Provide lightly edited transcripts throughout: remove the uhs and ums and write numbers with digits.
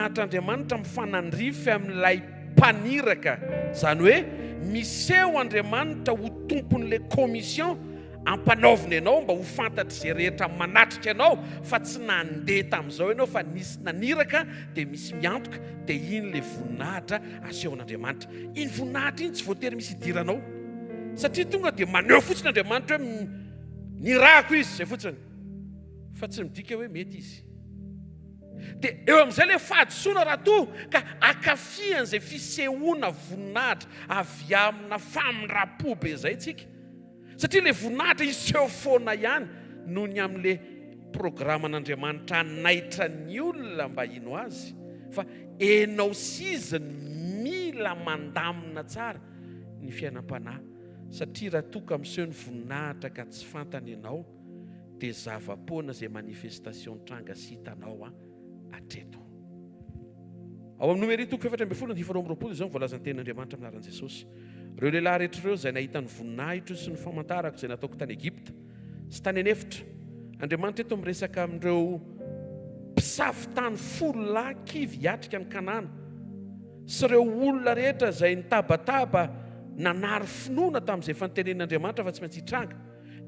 Andriamanitra mifanandrify amin'ilay mpaniraka, zany hoe miseho Andriamanitra ho tompon'ilay komision ampanaovina ianao mba ho fantatry izay rehetra manatrika ianao, fa tsy nandeha tamin'izao ianao fa nisy naniraka dia misy miantoka, dia iny ilay voninahitra asehon'Andriamanitra. Iny voninahitra iny tsy voatery misy idiranao, satria tonga dia maneho fotsiny Andriamanitra hoe nirahako izy izay fotsiny, fa tsy midika hoe mety izy. Dia eo amin'izay ilay fahadisoana raha toa ka akafian'izay fisehoana voninahitra avy amina famindram-po be izay tsika, satria ilay voninahitra iseho foana ihany noho ny amin'ilay programan'Andriamanitra anaitra ny olona mba ino azy, fa enao siziny mila mandamina tsara ny fiainam-panahy, satria raha toa ka miseho ny voninahitra ka tsy fantany ianao dia zava-poana izay manifestation tranga sy hitanao atreto. Ao amin'ny numéro 7:7 izao voalazan'ny tenin'Andriamanitra amin'ny anaran'i Jesosy. Ireo lehilahy rehetra ireo izay nahita ny voninahitra sy ny famantarako izay nataoko tany Egipta sy tany anefitra, Andriamanitra eto miresaka amin'ireo mpisafitany 10 lahy kivy hiatrika ny Kanana sy ireo olona rehetra izay nitabataba nanary finoana tamin'izay efa nitenen'Andriamanitra fa tsy maintsy hitranga.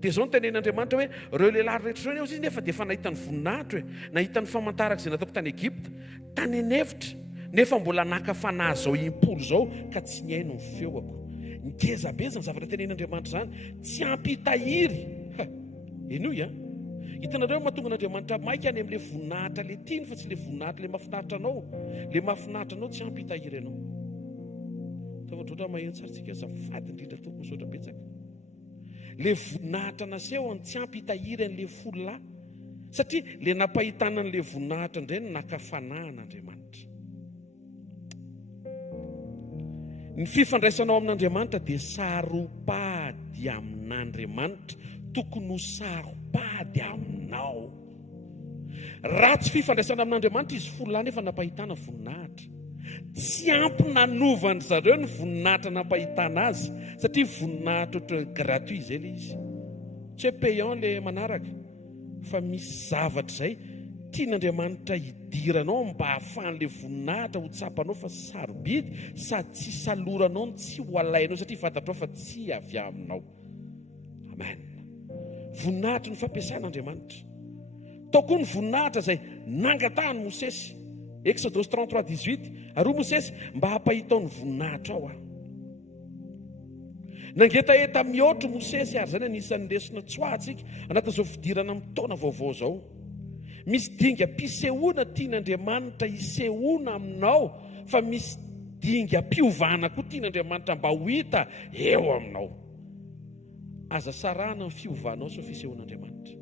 Dia izao ny tenen'Andriamanitra hoe ireo lehilahy rehetra ireo izy nefa dia efa nahita ny voninahitra, nahita ny famantarako izay nataoko tany Egipta, tany anefitra, nefa mbola naka fanahy zao impolo zao ka tsy niaino ny feoako. Ngezabeza ny zavatra tenen'Andriamanitra zany, tsy ampitahiry. Eno ia, hitanareo mahatonga n'Andriamanitra maika any amin'ilay voninahitra le tiany fa tsy le voninahitra le mahafinaritra anao. Le mahafinaritra anao tsy ampitahiry anao. Tavadraotra maheno tsara tsika zafady indrindra toko misaotra betsaka. Le voninahitra naseho any tsy ampitahiry an'le 10 lahy, satria le napahitana an'le voninahitra indray no nakafanan'Andriamanitra. Ny fifandraisanao amin'Andriamanitra dia saropady amin'Andriamanitra, tokony ho saropady aminao. Raha tsy fifandraisana amin'Andriamanitra izy 10 lahy nefa napahitana voninahitra, tsy ampy nanovany zareo ny voninahitra napahitana azy, satria voninahitra ohatran'ny gratuit izay le izy, tsy hoe payant le manaraka, fa misy zavatra izay tian'Andriamanitra hidiranao mba hahafahan'le voninahitra ho tsapanao fa sarobidy sady tsy saloranao ny tsy ho alainao, satria fantatrao fa tsy avy aminao. Amen. Voninahitra ny fampiasan'Andriamanitra. Tao koa ny voninahitra izay nangatahany Mosesy, Exodus 33:18, ary Mosesy mba hampahitao ny voninahitra ao. Nangetaheta mihoatra Mosesy ary zany anisan'ny lesona tsoatsika anatin'izao fidirana amin'ny taona vaovao zao. Misy dinga mpisehoana tian'Andriamanitra hisehoana aminao, fa misy dinga mpiovana koa tian'Andriamanitra mba ho hita eo aminao. Aza sarana ny fiovanao so fisehoan'Andriamanitra,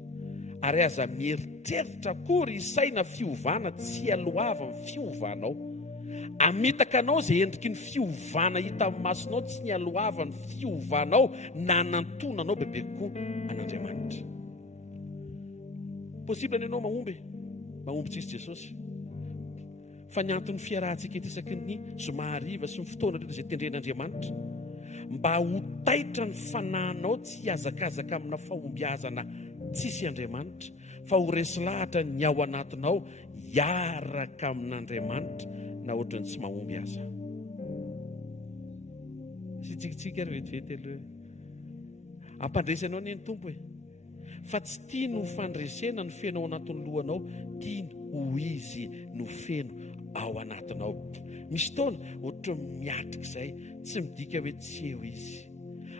ary aza mieritreritra kory isaina fiovana tsy aloava ny fiovanao. Amitaka anao izay endriky ny fiovana hita amin'ny masonao tsy ny aloava ny fiovanao na nantonanao bebe koa an'Andriamanitra. Possible ny ianao mahomby tsisy Jesosy, fa ny antony fiarahantsika eto isaky ny zoma hariva sy ny fotoana rehetra izay tendren'Andriamanitra mba ho taitra ny fanahinao tsy hiazakazaka amina fahombiazana tsisy Andriamanitra, fa ho resy lahatra ny ao anatinao hiaraka amin'Andriamanitra na ohatrany tsy mahomby aza. Sitsika ry vetivety aloha ampandresanao ny tompo e, fa tsy tiany ho fandresena ny feno ao anatin'ny lohanao, tiany ho izy no feno ao anatinao. Misy taona ohatra miatrika izay, tsy midika hoe tsy eo izy,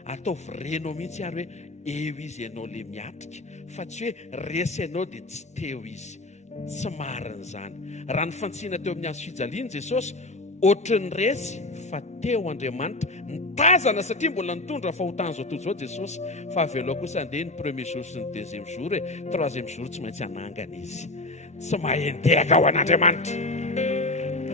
ataovy renao mihitsy ary hoe eo izy ianao le miatrika, fa tsy hoe resy ianao dia tsy teo izy. Tsy marina izany. Raha ny fantsina teo amin'ny azo fijaliana Jesosy, ohatra ny resy fa teo Andriamanitra nitazana, satria mbola nitondra fahotana zao tojo zao Jesosy, fa avy aloha kosa andeha ny premier jour sy ny deuxième jour, troisième jour tsy maintsy anangana izy, tsy mahendehaka ao an'Andriamanitra.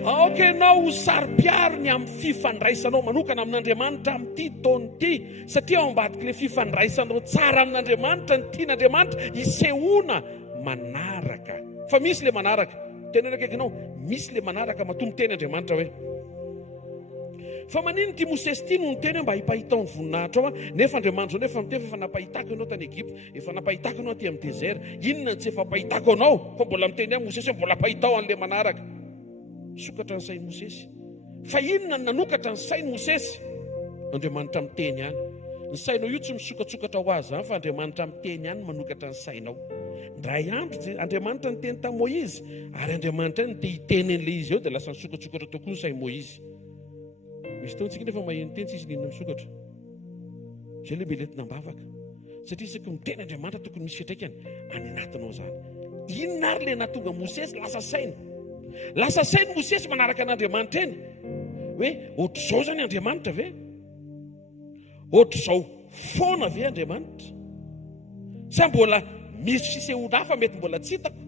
Ok, nao ho sarom-piariny amin'ny fifandraisanao manokana amin'Andriamanitra amin'ity taona ity, satria ao ambadika le fifandraisanao tsara amin'Andriamanitra ny tian'Andriamanitra hisehoana manaraka. Fa misy le manaraka, tena akaikinao, misy le manaraka matombo teny Andriamanitra hoe fa manino ty Mosesy ty no teny mba hipahitao ny voninahitra ao, nefa Andriamanitra nefa miteny efa napahitako ianao tany Egipta, efa napahitako ianao aty amin'ny désert, inona tsy efa pahitako anao, fa mbola miteny Mosesy hoe mbola pahitao an'le manaraka. sokatra ny sain'i Mosesy. Fa inona nanokatra ny sain'i Mosesy? Andriamanitra miteny ihany. Ny sainao io tsy misokatsokatra ho azy, fa Andriamanitra miteny ihany manokatra ny sainao. Ndray andro Andriamanitra ny teny tamin'i Moïse, ary Andriamanitra ny te hiteny an'ilay izy eo dia lasa nisokatsokatra tokoa ny sain'i Moïse. Misy taontsika nefa maheno teny tsy izy ninona misokatra. Zay lehibe lety nambavaka. Satria isaky miteny Andriamanitra tokony misy fiantraikany any anatinao zany. Inona ary le nahatonga Mosesy lasa saina? Lasa saina Mosesy manaraka an'Andriamanitra eny. Hoe ohatr'izao zany Andriamanitra ve? Ohatr'izao foana ve Andriamanitra? Sa mbola misy fisehoana hafa mety mbola tsy hitako?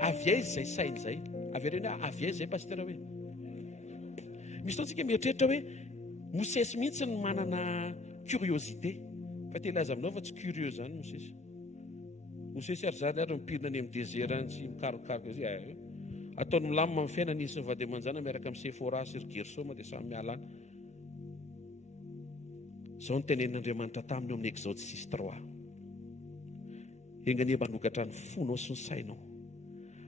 Avy aiza izay saina izay? Avy aiza izay pasteur hoe? Misy taontsika mieritreritra hoe Mosesy mihitsy ny manana curiosité. Fa telaza aminao fa tsy curieux zany Mosesy. Mosesy ary zany ary mipirina any amin'ny désert any sy mikarokaroka izay. Ataony milamina amin'ny fiainana izy sy ny vady aman-janany miaraka amin'ny Séphora sy Gersoma dia samy mialana. Izao ny tenen'Andriamanitra taminy eo amin'ny Exode 6:3. Enganie mba hanokatra ny fonao sy ny sainao,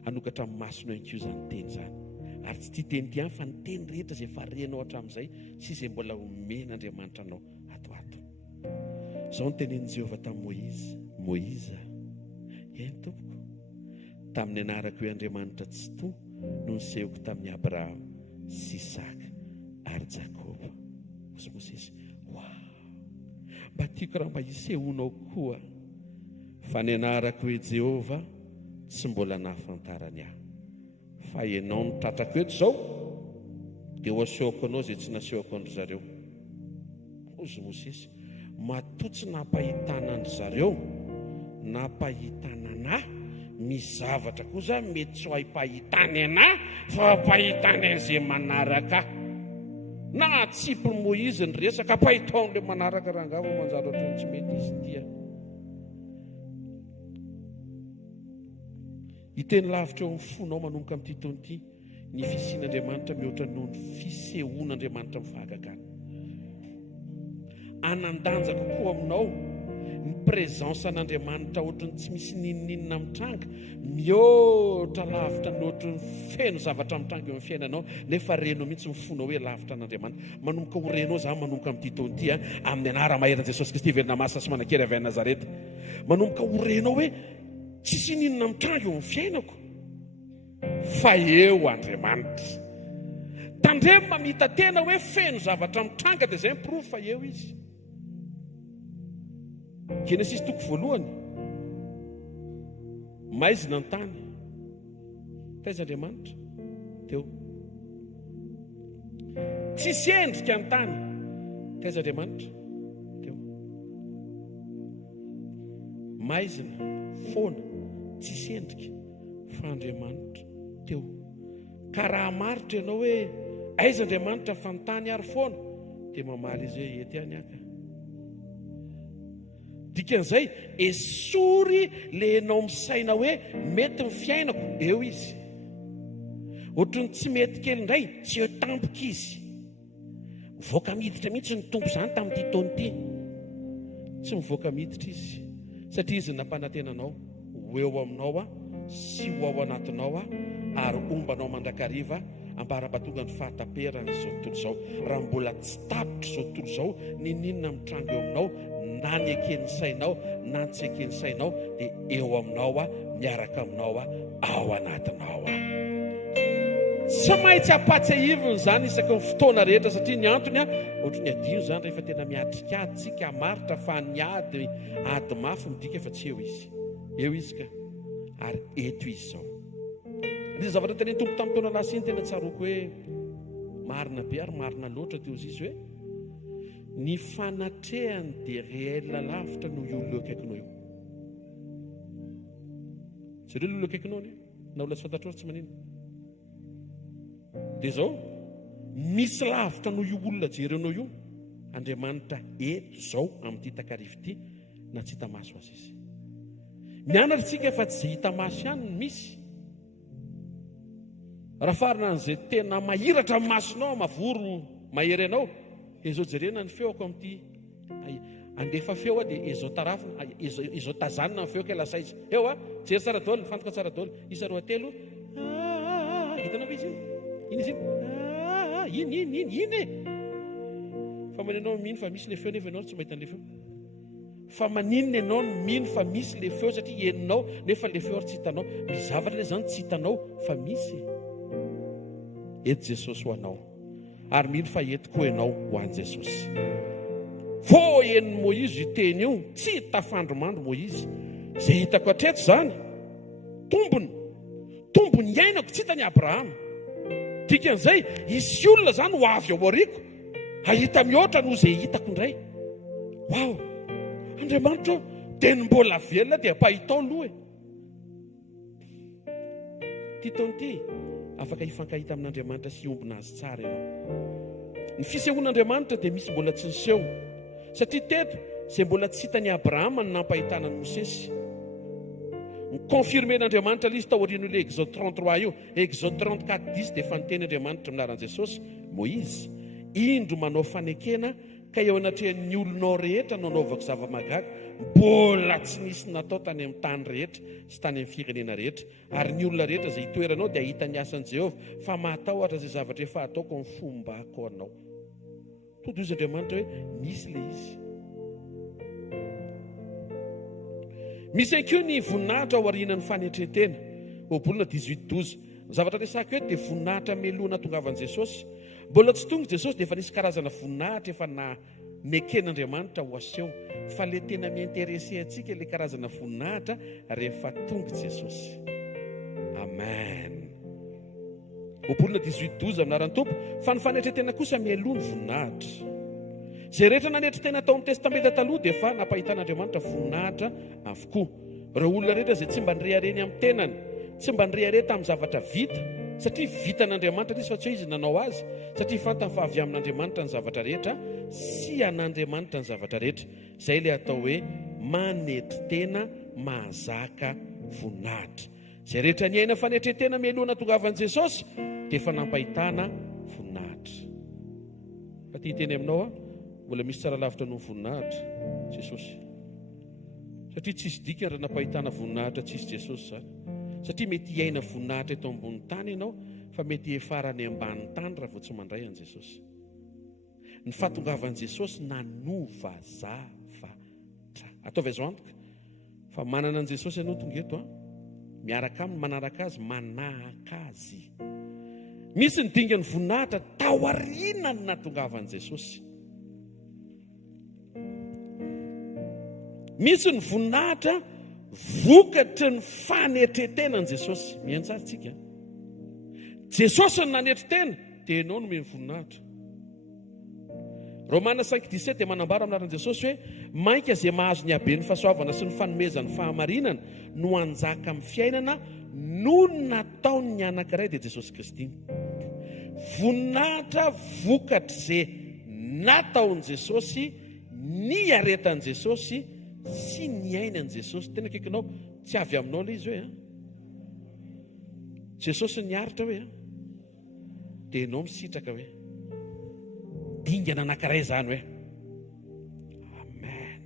hanokatra ny masonao ihany koa izany teny izany. Ary tsy tia teny ty ihany fa ny teny rehetra izay efa renao hatramin'izay sy izay mbola omen'Andriamanitra anao atoato. Izao ny tenen'i Jehovah tamin'i Moïse, eny tompoko, tamin'ny anarako hoe Andriamanitra tsy toa no nisehoko tamin'ny Abraham sy Isaka ary Jakoba. Osy Mosesy, mba tiako raha mba hisehonao koa fa ny anarako hoe Jehovah tsy mbola nahafantarany aho, fa ianao no tratrako eto izao dia ho asehoko anao izay tsy nasehoko andry zareo. Ozy Mosesy, matoa tsy nampahitana andry zareo, nampahitana anahy. Misy zavatra kosa mety tsy ho hampahitany anahy fa hampahitany an'izay manaraka. Na tsipy Moïse ny resaka pahitaon'ilay manaraka raha angava manjary ohatrany tsy mety izy tia. Hiteny lavitra eo amin'ny fonao manomboka amin'ity taona ity, ny fisian'Andriamanitra mihoatra noho ny fisehoan'Andriamanitra mivagakany. Anandanja kokoa aminao ny présence an'Andriamanitra ohatrany tsy misy ninninina mitranga, mihoatra lavitra ny ohatrany feno zavatra mitranga eo amin'ny fiainanao, nefa renao mihitsy mifonao hoe lavitra an'Andriamanitra. Manomboka ho renao zany manomboka amin'ity taona ity amin'ny anarana maheran'i Jesosy Kristy velona masina sy manan-kery avy any Nazareta. Manomboka ho renao hoe tsisy ninona mitranga eo amin'ny fiainako fa eo Andriamanitra. Tandremo mamita tena hoe feno zavatra mitranga dia izay miprofo fa eo izy. Genesis 1:1, maizina ny tany, taiza Andriamanitra teo. Tsisy endrika ny tany, taiza Andriamanitra teo. Maizina, foana, tsisy endrika fa Andriamanitra teo. Ka raha maritra ianao hoe aiza Andriamanitra fa ny tany ary foana, dia mamaly izy hoe ety any aka. Dikan'izay esory le enao misaina hoe mety ny fiainako, eo izy. Ohatrany tsy mety kely indray, tsy eo tampoka izy. Mivoaka miditra mihitsy ny tompo izany tamin'ity taona ity. Tsy mivoaka miditra izy, satria izy nampanantenanao ho eo aminao sy ho ao anatinao ary ombanao mandrakariva ambara-batonga ny fahataperana izao tontolo izao. Raha mbola tsy tapitra izao tontolo izao, ninona mitranga eo aminao, na ny eken'ny sainao na ny tsy eken'ny sainao, dia eo aminao miaraka aminao ao anatinao. Tsy maintsy apatsahivony zany isaky ny fotoana rehetra, satria ny antony ohatrany adio zany rehefa tena miatrika ady tsika maritra fa ny ady mafy midika fa tsy eo izy. Eo izy ka, ary eto izy zao. Ny zavatra tena tompo tamin'ny taona lasa iny tena tsaroko hoe marina be ary marina loatra teo izy hoe ny fanatrehany dia réel lavitra no io leo akaikinao io. Zareo leo akaikinao ny na olona tsy fantatrao tsy manino. Dia zao misy lavitra no io olona jerenao io, Andriamanitra eto zao amin'ity takarivo ity, na tsy hita maso azy izy. Mianatra tsika fa tsy hita maso ihany no misy. Raha farina an'izay tena mahiratra amin'ny masonao, mavoro mahery anao, izao jerena ny feoko amin'ity andefa feo dia izao tarafina, izao tazanina ny feo ka lasa izy. Eo jery tsara daholo, fantoka tsara daholo, isa roa telo, hitanao izy. izy iny e. Fa manenao mino fa misy le feo nefa ianao tsy mahita le feo. Fa maninona ianao mino fa misy le feo satria heninao nefa le feo ary tsy hitanao. Mizavatra zany tsy hitanao fa misy. Eto Jesosy ho anao. Ary mino fa eto koa ianao ho an' Jesosy. Vao hen'ny Moïse io teny io, tsy tafandromandro Moïse. Zay hitako hatreto zany, tombony iainako tsy hitany Abrahama. Dikan'izay, isy olona zany ho avy ao aoriako, ahita mihoatra noho izay hitako indray. Wow! Andriamanitra, dia ny mbola velona dia pahitao aloha e. Ty taon'ity, afaka hifankahita amin'Andriamanitra sy iombona azy tsara ianao. Ny fisehoan'Andriamanitra dia misy mbola tsy niseho. Satria teto, izay mbola tsy hitan'ny Abrahama ny nampahitana ny Mosesy. Ny confirmen'Andriamanitra izy tao aorian'ilay Exode 33 io, Exode 34:10 dia fanonteny Andriamanitra minaran'i Jesosy, Moïse, indro manao fanekena ka eo anatrehan'ny olonao rehetra nanaovako zavamagaga, mbola tsy nisy natao tany amin'ny tany rehetra sy tany amin'ny firenena rehetra. Ary ny olona rehetra izay hitoeranao dia ahita ny asan'i Jehovah, fa matahotra izay zavatra efa ataoko amin'ny fombako anao. Todo izy Andriamanitra hoe misy le izy. Misy ankoa ny voninahitra ao aorianan'ny fanetretena. Obolona 18:12. Ny zavatra resako eto dia voninahitra meloana tongavan'i Jesosy. Mbola tsy tonga Jesosy dia efa nisy karazana voninahitra efa neken'Andriamanitra ho aseho. Fa le tena miinterese antsika le karazana voninahitra rehefa tonga Jesosy. Amen. Obolona 18:12 amin'aran'ny Tompo, fa ny fanetretena kosa meloa ny voninahitra. Izay rehetra nanetretena tao amin'ny testamenta taloha dia efa nampahitan'Andriamanitra voninahitra avokoa. Ireo olona rehetra izay tsy mba nirehareny amin'ny tenany, tsy mba nirehareny tamin'ny zavatra vita, satria vitan'Andriamanitra izy fa tsy hoe izy nanao azy, satria fantany fa avy amin'Andriamanitra ny zavatra rehetra sy an'Andriamanitra ny zavatra rehetra. Izay ilay atao hoe manetretena mahazaka voninahitra. Izay rehetra ny aina fanetretena meloana tongavan'i Jesosy dia efa nampahitana voninahitra. Fa tia teny aminao mbola misy tsara lavitra noho voninahitra Jesosy. Satria tsisy dikany raha nampahitana voninahitra tsisy Jesosy zany. Satria mety hiaina voninahitra eto ambony tany ianao, fa mety efarany ambany tany raha vao tsy mandray an' Jesosy. Ny fahatongavan'i Jesosy nanova zavatra. Ataovy azo antoka fa manana an' Jesosy ianao tonga eto miaraka aminy, manaraka azy, manahaka azy. Misy ny dingany voninahitra tao aorianany nahatongavan'i Jesosy. Misy ny voninahitra vokatry ny fanetretenan'i Jesosy. Mihaino tsara tsika. Jesosy ny nanetretena dia ianao no meny voninahitra. Romana 5:17 dia manambara amin'aran'i Jesosy hoe mainka izay mahazo ny habe ny fahasoavana sy ny fanomezan'ny fahamarinana no anjaka amin'ny fiainana no nataony ny anankiray dia Jesosy Kristy. Voninahitra vokatry izay nataon'i Jesosy, ny aretan'i Jesosy sy ny ainan'i Jesosy. Tena kekinao tsy avy aminao ilay izy hoe Jesosy niaritra hoe dia ianao misitraka hoe dingana anankiray zany hoe amen.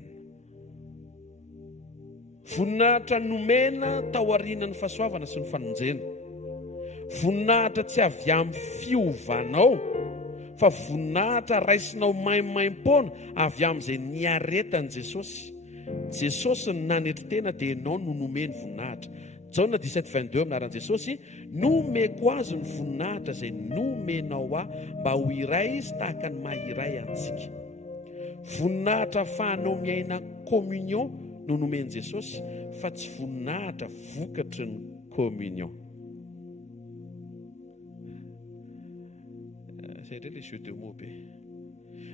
Voninahitra nomena tao aorianan'ny fahasoavana sy ny famonjena. Voninahitra tsy avy amin'ny fiovanao, fa voninahitra raisinao maimaimpona avy amin'izay niaretan'i Jesosy. Jesosy ny nanetretena dia ianao no nomeny voninahitra. Jaona 17:22 amin'aran'i Jesosy, nomeko azy ny voninahitra izay nomenao mba ho iray izy tahaka ny maha-iray antsika. Voninahitra ahafahanao miaina communion no nomeny Jesosy, fa tsy voninahitra vokatry ny communion. Zay indray ilay jeu de mots be.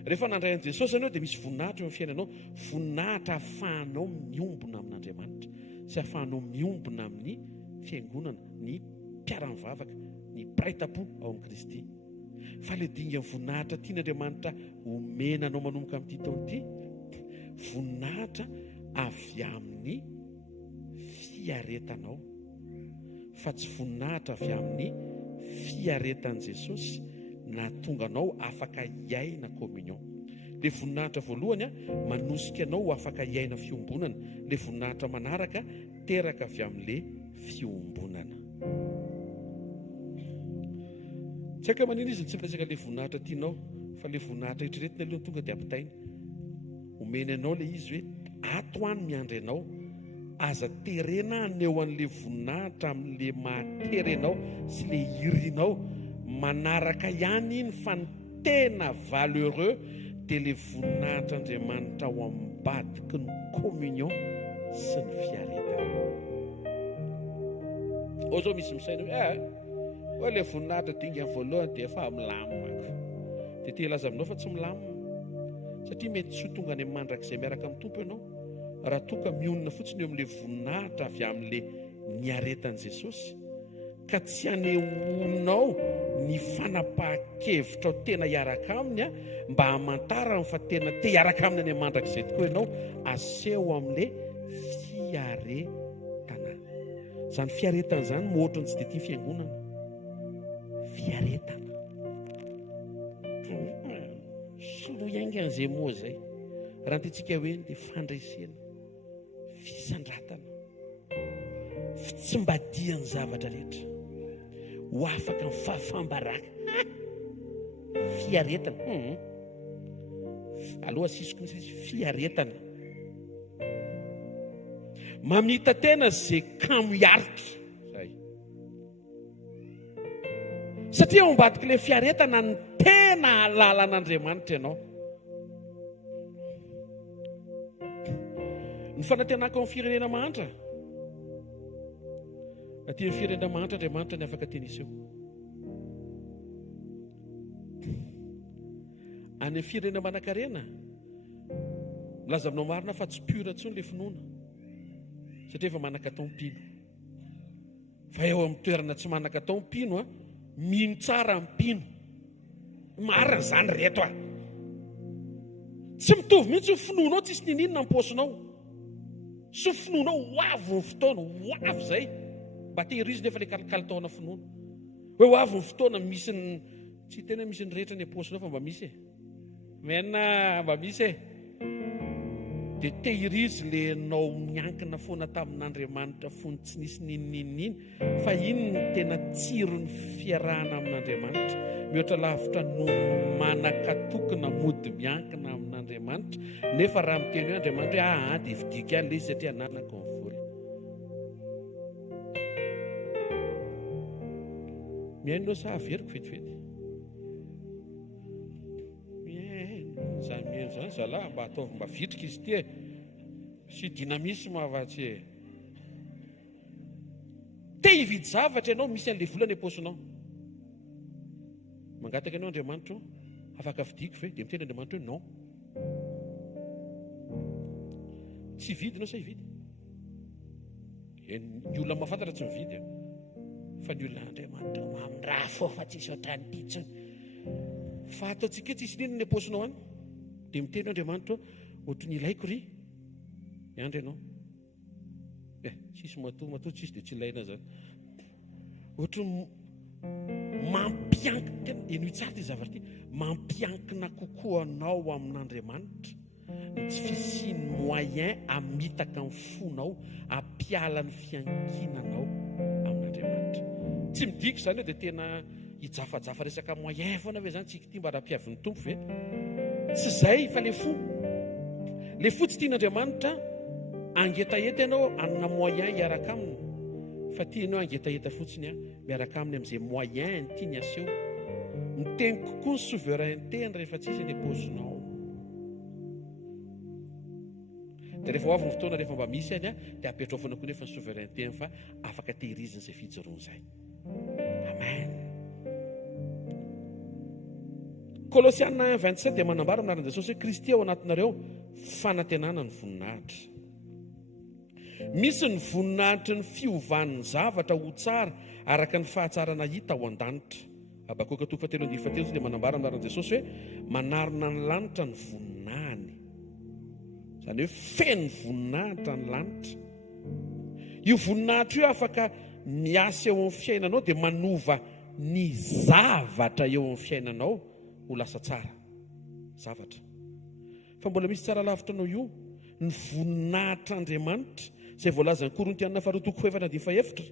Rehefa nandray an'i Jesosy ianao dia misy voninahitra eo amin'ny fiainanao, voninahitra ahafahanao miombona amin'Andriamanitra sy ahafahanao miombona amin'ny fiangonana, ny mpiara-mivavaka, ny praitapo ao amin'i Kristy. Fa ilay dinga voninahitra tian'Andriamanitra omenanao manomboka amin'ity taon'ity, voninahitra avy amin'ny fiaretanao, fa tsy voninahitra avy amin'ny fiaretan'i Jesosy nahatonga anao afaka hiaina communion. Le voninahitra voalohany manosika anao afaka hiaina fiombonana. Le voninahitra manaraka teraka avy amin'le fiombonana. tsy haika manina izy ny tsy miresaka le voninahitra tianao fa le voninahitra itreretina aloha tonga dia ampitaina omeny anao le izy hoe ato any miandry anao aza terena aneo an'le voninahitra amin'le mahaterenao sy le irinao manaraka ihany iny fa ny tena valeureux dia le voninahitra Andriamanitra ao ambadiky ny communion sy ny fiaretana. O zao misy misaina hoe le voninahitra dingany voalohany dia efa milamako dia te hilaza aminao fa tsy milamina satria mety tsy ho tonga any amin'ny mandrakizay miaraka amin'ny tompo ianao raha toka mionona fotsiny eo amin'le voninahitra avy amin'le niaretan'i Jesosy ka tsy anehoanao ny fanapahan-kevitra tena hiaraka aminy mba hamantarany fa tena te hiaraka aminy any mandrakizay tokoa ianao aseho amin'le fiaretana. Zany fiaretana zany mohatry ny tsy dia tia fiangonana fiaretana soloiangan'izay moa zay raha ntytsika hoe dia fandresena fisandratana fitsimbadian'ny zavatra rehetra ho afaka ny fahafambaraka fiaretana aloha sisiko misy fiaretana mamita tena zay kamo hiarika zay satria ao ambadiky le fiaretana ny tena lalan'Andriamanitra ianao. Ny fanantenako amin'ny firenena mahantra aty amin'ny firenena mahantra Andriamanitra ny afaka teniseo any amin'ny firenena manan-karena laza aminao marina fa tsy pura intsony le finoana satria efa manan-kataom-pino fa eo amin'ny toerana tsy manan-kataom-pino mino tsara amin'ny pino marina zany reto tsy mitovy mihitsy ny finoanao tsisy nininona ny paosinao sy finoanao hoavo ny fotoana hoavo zay mba tehirizina efa le kalitao finoana hoe hoavo ny fotoana misy ny tsy tena misy ny rehetra ny paosinao fa mba misy mena mba misy dia tehirizy le nao miankina foana tamin'Andriamanitra fony tsy nisy ninininy fa iny ny tena tsiro ny fiarahana amin'Andriamanitra mihoatra lavitra no manakatokana mody miankina amin'Andriamanitra nefa raha miteny hoe Andriamanitra hoe dia vidiko ihany le izy satria ananako ny vola miainao sa averiko vetivety zany mihaino zany zalahy mba ataovy mba vitrika izy ty sy dynamisme avatsy te hividy zavatra ianao misy an'le volana ampaosinao mangataka ianao Andriamanitra afaka vidiko ve dia miteny Andriamanitra hoe non tsy vidy ianao sa hividy ny olona mahafantatra tsy mividy fa ny olona Andriamanitra amin'ny raha fo fa tsisy ohatrany pitsony fa ataontsika tsisy ninona ny ampaosinao any dia miteny Andriamanitra ohatry ny ilaiko ry miandry ianao tsisy matoa tsisy dia tsy ilaina zany ohatry mampiankina eno tsara ty zavatra ty mampiankina kokoa anao amin'Andriamanitra tsy fisiny moyen amitaka ny fonao ampiala ny fiankinanao amin'Andriamanitra tsy midiko zany dia tena hijafajafa resaka moyen foana ve zany tsika ty mba raha-piavin'ny tompo ve tsy zay fa le fo tsy tian'Andriamanitra angetaheta ianao anona moyen hiaraka aminy fa tianao angetaheta fotsiny miaraka aminy amin'izay moyen ny tiany aseho miteny kokoa ny souveraineté rehefa tsisy ny paosinao dia rehefa hoavy ny fotoana rehefa mba misy any dia apetraofana koa nefa ny souveraineté fa afaka tehiriziny izay fijoroany izay. Amen. Kolosiana 1:27 dia manambara aminaran'i Jesosy hoe Kristy ao anatinareo fanantenana ny voninahitra. Misy ny voninahitry ny fiovan'ny zavatra ho tsara araka ny fahatsarana hita ao an-danitra. Habakoka 2:7 dia manambara aminaran'i Jesosy hoe manarina ny lanitra ny voninahiny. Zany hoe feno voninahitra ny lanitra. Io voninahitra io afaka miasa eo amin'ny fiainanao dia manova ny zavatra eo amin'ny fiainanao ho lasa tsara zavatra. Fa mbola misy tsara lavitra anao io ny voninahitr'Andriamanitra izay voalazan'ny Korintianina 2:7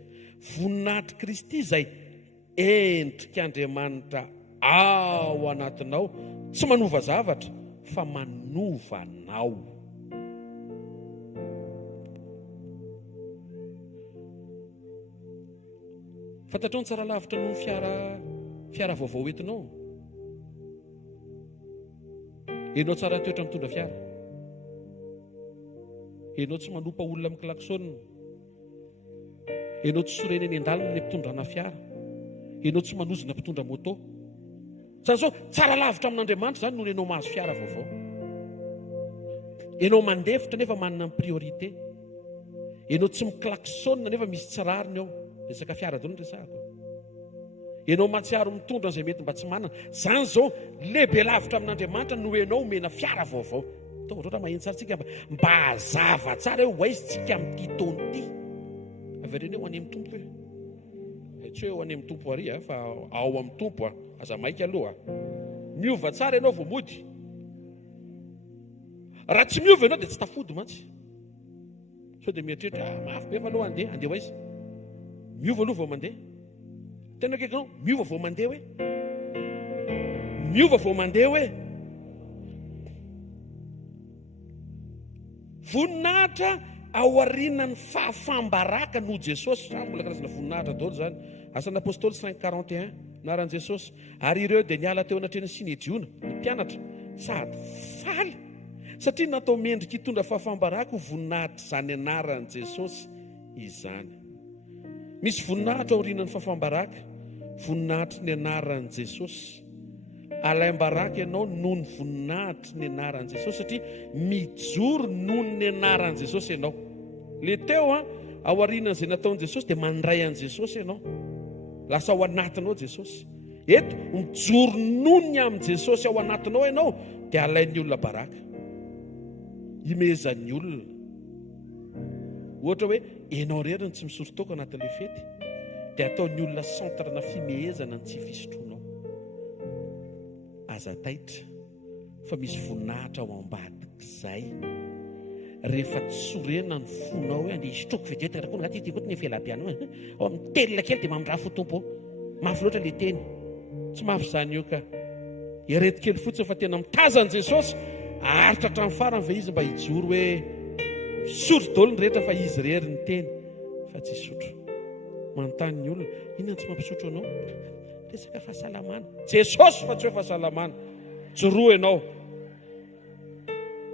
voninahitry Kristy izay endrik'Andriamanitra ao anatinao, tsy manova zavatra fa manovanao. Fantatrao ny tsara lavitra noho ny fiara vaovao entinao. Enao tsara toetra mitondra fiara. Enao tsy manompa olona amin'ny klaksona. Enao tsy sorena eny an-dalana ilay mpitondrana fiara. Enao tsy manozona mpitondra moto. Zany sao tsara lavitra amin'Andriamanitra zany noho enao mahazo fiara vaovao. Enao mandefitra nefa manana ny priorité. Enao tsy miklaksona nefa misy tsirariny ao. Resaka fiara daholo ny resahako. Enao matsiaro mitondra izay mety mba tsy manana. Zany zao lehibe lavitra amin'Andriamanitra no enao mena fiara vaovao. Tao ohatrao maheno tsara tsika mba hazava tsara hoe hoaisintsika amin'ity taona ity. Averena ho any amin'ny tompo hoe. Tsy hoe ho any amin'ny tompo ary fa ao amin'ny tompo aza maika aloha. Miova tsara ianao vao mody. Raha tsy miova ianao dia tsy tafody mantsy. Sao dia mieritreritra mafy be fa aloha andeha hoaizy. Miova aloha vao mandeha. Tena kaikanao miova vao mandeha hoe. Miova vao mandeha hoe. Voninahitra ao aorianan'ny fahafambaraka no Jesosy. Mbola karazana voninahitra daholo zany. Asan'ny apôstôly 5:41 naran'i Jesosy. Ary ireo dia niala teo anatreny Sinejiona, ny mpianatra sady faly satria natao mendrika hitondra fahafambaraka ho voninahitra izany anaran'i Jesosy izany. Misy voninahitra ao aorianan'ny fahafambaraka, voninahitra ny anaran'i Jesosy. Alaim-baraka ianao noho ny voninahitra ny anaran'i Jesosy satria mijoro noho ny anaran'i Jesosy ianao. Le teo ao aorianan'izay nataon'i Jesosy dia mandray an'i Jesosy ianao. Lasa ao anatinao Jesosy. Eto mijoro noho ny amin'i Jesosy ao anatinao ianao dia alain'ny olona baraka. Imezan'ny olona. Ohatra hoe ianao reriny tsy misotro toaka anatin'ilay fety dia ataon'ny olona santrana fimehezana ny tsy fisotroanao. Aza taitra fa misy voninahitra ao ambadik'izay. Rehefa tsy sorena ny fonao hoe andeha hisotroko vedety rakoa anaty ity koa ny felam-pianao. Ao amin'ny telona kely dia mamindra fo tompo. Mafy loatra le teny. Tsy mafy zany io ka. Ireto kely fotsiny fa tena mitazan'i Jesosy aritra hatramin'ny farany fa izy mba hijoro hoe sotro daholo ny rehetra fa izy rery ny teny fa tsy sotro. Manontany ny olona, inona tsy mampisotro anao? Resaka fahasalamana. Jesosy fa tsy hoe fahasalamana. Joroa ianao.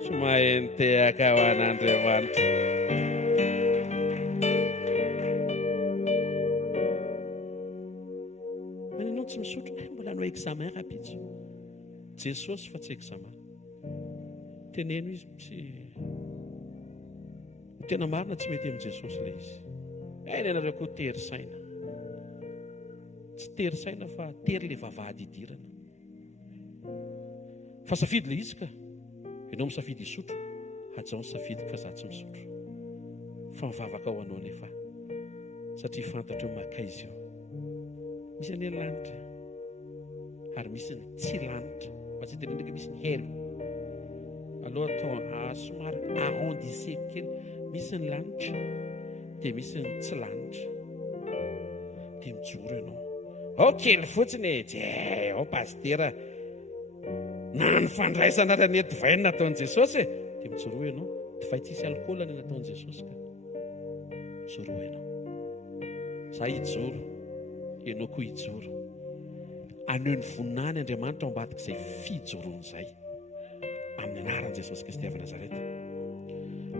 Tsy maheno tehaka ho an'Andriamanitra. Ianao tsy misotro, mbola hanao examen rapide. Jesosy fa tsy examen. Teneno izy ny tena marina tsy mety amin'i Jesosy ilay izy. Eny ianareo koa tery saina. Tsy tery saina fa tery ilay vavahady idirana. Fa safidy ilay izy ka. Ianao misafidy hisotro, ajaho ny safidy fa za tsy misotro. Fa mivavaka ao anao nefa. Satria fantatra eo maka izy io. Misy ny lanitra ary misy ny tsy lanitra. Fa tsy dia misy ny helo. Aloha atao somary arrondissé kely. Misy ny lanitra dia misy ny tsy lanitra. Dia mijoro ianao. Kely fotsiny pastera na ny fandraisana ny divaine nataon'i Jesosy dia mijoro ianao. Divay tsisy alcool ny nataon'i Jesosy ka. Mijoro ianao. Za hijoro, ianao koa hijoro. Aneo ny voninahiny Andriamanitra ao ambadik'izay fijoroan'izay. Amin'ny anaran'i Jesosy Kristy avy Nazareta.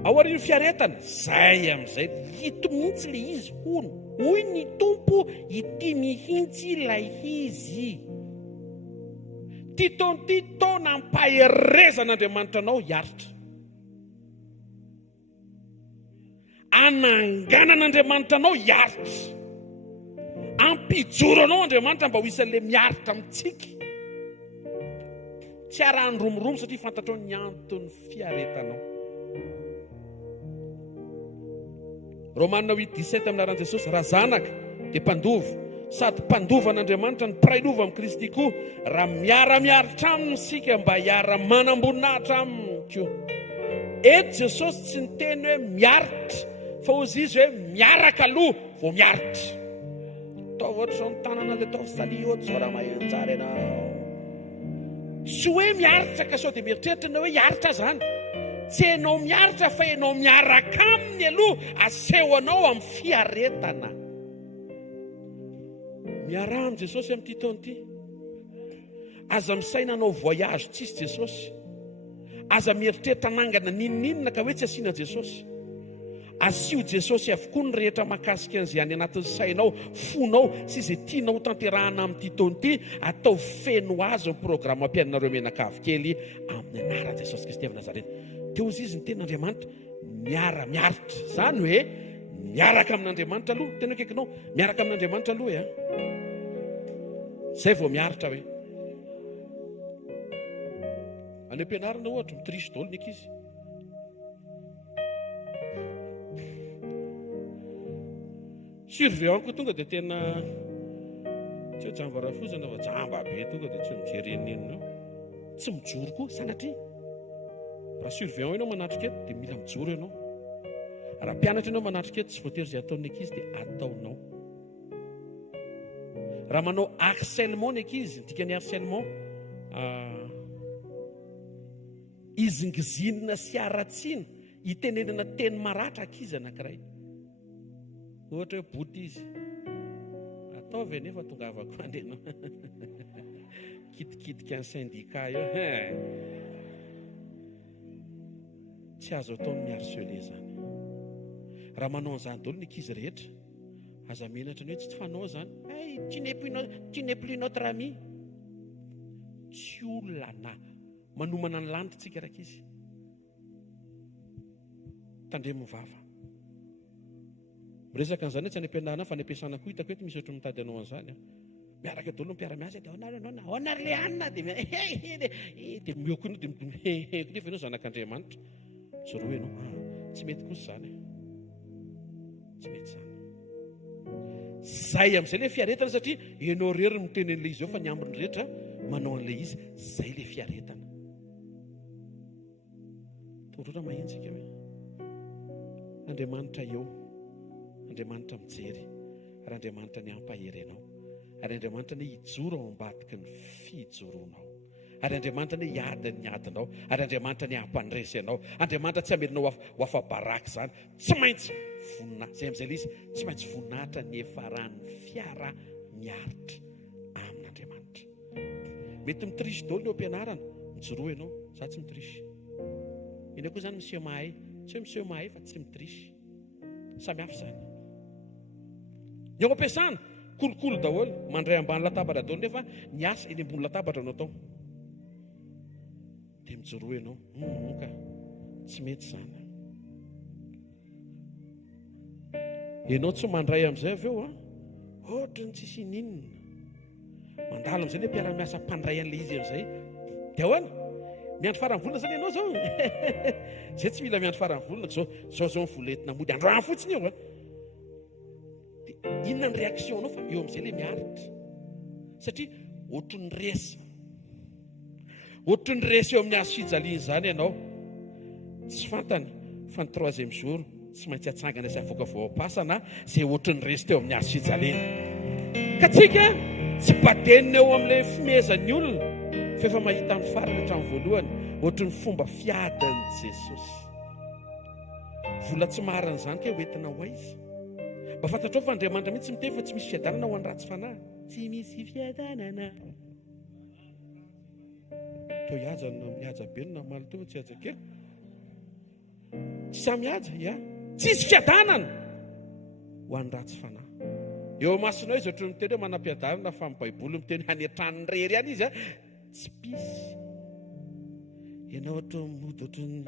Ao aorian'ny fiaretana, zay amin'izay hito mihitsy ilay izy hono. Hoy ny tompo ity mihitsy ilay izy. Ty taona ampaherezan'Andriamanitra anao hiaritra. Ananganan'Andriamanitra anao hiaritra. Ampijoro anao Andriamanitra mba ho isan'ilay miaritra amintsika. Tsy arahany romiromo satria fantatrao ny anton'ny fiaretanao. Romanina 8:17 aminaran'i Jesosy, raha zanaka dia mpandova, sady mpandovan'Andriamanitra ny prailova amin'ny Kristy koa, raha miara-miaritra aminy isika mba hiara-manamboninahitra aminy koa. Eto Jesosy tsy niteny hoe miaritra, fa ozy izy hoe miaraka aloha vao miaritra. ataovy ohatry zao ny tanana le ataovy salia ohatry zao raha mahenjary ianao. Tsy hoe miaritra ka sao dia mieritreritra na hoe hiaritra zany. Tsy hainao miaritra fa hainao miaraka aminy aloha aseho anao amin'ny fiaretana. Miara amin'ny Jesosy amin'ity taona ity. Aza misaina anao voyage tsisy Jesosy. Aza mieritreritra nangana ninninona ka hoe tsy asiana Jesosy. Asio Jesosy avokoa ny rehetra mahakasika an'izay any anatin'ny sainao, fonao sy izay tianao tanterahana amin'ity taona ity, atao feno azy ny programa ampianareo menakavy kely amin'ny anaran'i Jesosy Kristy avy Nazareta. Teo izy ny ten'Andriamanitra miaritra. Zany hoe miaraka amin'Andriamanitra aloha. Tena kaikinao miaraka amin'Andriamanitra aloha zay vao miaritra hoe. Any am-pianarana ohatra mitrisy daholo ny ankizy. Surveillant-ko tonga dia tena tsy ho jambarafozana fa jamba be tonga dia tsy mijery enenina. Tsy mijoro koa sanatria. Raha surveillant ianao manatrika eto dia mila mijoro ianao. Raha mpianatra ianao manatrika eto tsy voatery izay ataon'ny ankizy dia ataonao. Raha manao harcèlement ny ankizy, ny dikany harcèlement, izingizinina sy aratsiana, itenenana teny maratra ankizy anankiray. Ohatra hoe boty izy, ataovy nefa tongavako andenao. Kitikitika ny syndicat eo. Tsy azo ataony miharcelé zany. Raha manao an'izany daholo ny ankizy rehetra, aza menatra ny hoe tsy fanao zany. Tu n'es plus notre ami. Tsy olana manomana ny lanitra raka izy. Tandremo vava. Miresaka an'izany tsy any am-pianarana fa any am-piasana koa hitako eto misy ohatry mitady anao an'izany. Miaraka daholo miara-miasa dia honary le anina dia mioko dia nefa ianao zanak'Andriamanitra. Zoroa ianao tsy mety kosa zany. Tsy mety zany. Zay amin'izay le fiaretana satria ianao rery miteny an'ilay izy eo fa ny ambiny rehetra manao an'ilay izy. Zay le fiaretana. Torora mahentsika hoe Andriamanitra eo, Andriamanitra mijery, ary Andriamanitra ny ampahery ianao, ary Andriamanitra ny hijoro ao ambadiky ny fijoroanao, ary Andriamanitra ny hiady ny adinao, ary Andriamanitra ny hampandresy ianao. Andriamanitra tsy hamelinao ho afa-baraka zany. Tsy maintsy voninahitra. Zay amin'izay izy tsy maintsy voninahitra ny efaran'ny fiara miaritra amin'Andriamanitra. Mety mitrisy daholo eo am-pianarana, mijoroa ianao, za tsy mitrisy. Ina koa zany monsieur mahay, tsy hoe monsieur mahay fa tsy mitrisy. Samy hafa zany. Ny ao am-piasana kolokolo daholo, mandray ambany latabatra daholo nefa ny asa eny ambony latabatra no atao. Dia mijoroa ianao, moka tsy mety zany. Ianao tsy mandray amin'izay avy eo ohatra ny tsisy ninona. Mandalo amin'izay ny mpiara-miasa mpandray an'ilay izy amin'izay. Dia ahoana? Miandry faran'ny volona zany ianao zao. Zay tsy mila miandry faran'ny volona, zao ny vola entina mody androany fotsiny eo. Dia inona ny réaction anao fa eo amin'izay ilay miaritra. Satria ohatry ny resa. Ohatry ny resa eo amin'ny hazo fijaliana zany ianao. Tsy fantany fa ny troisième jour tsy maintsy atsangana sy avoaka voapasana izay ohatry ny resa teo amin'ny hazo fijaliana. Ka tsika tsy badenina eo amin'ilay fimezan'ny olona. Fefa mahita ny farany hatramin'ny voalohany, ohatry ny fomba fiadan'i Jesosy. Vola tsy marina izany ka hoentina ho aiza. Mba fantatrao fa Andriamanitra mihitsy miteny fa tsy misy fiadanana ho an'ny ratsy fanahy. Tsy misy fiadanana. Toa mihaja benina maly teo tsy haja kely. Tsy samy haja, tsisy fiadanana ho an'ny ratsy fanahy. Eo masinao izy ohatry miteny hoe manam-piadanana fa amin'ny Baiboly miteny hanetrany rery ihany izy tsy pisy. Ianao ohatry mody ohatry ny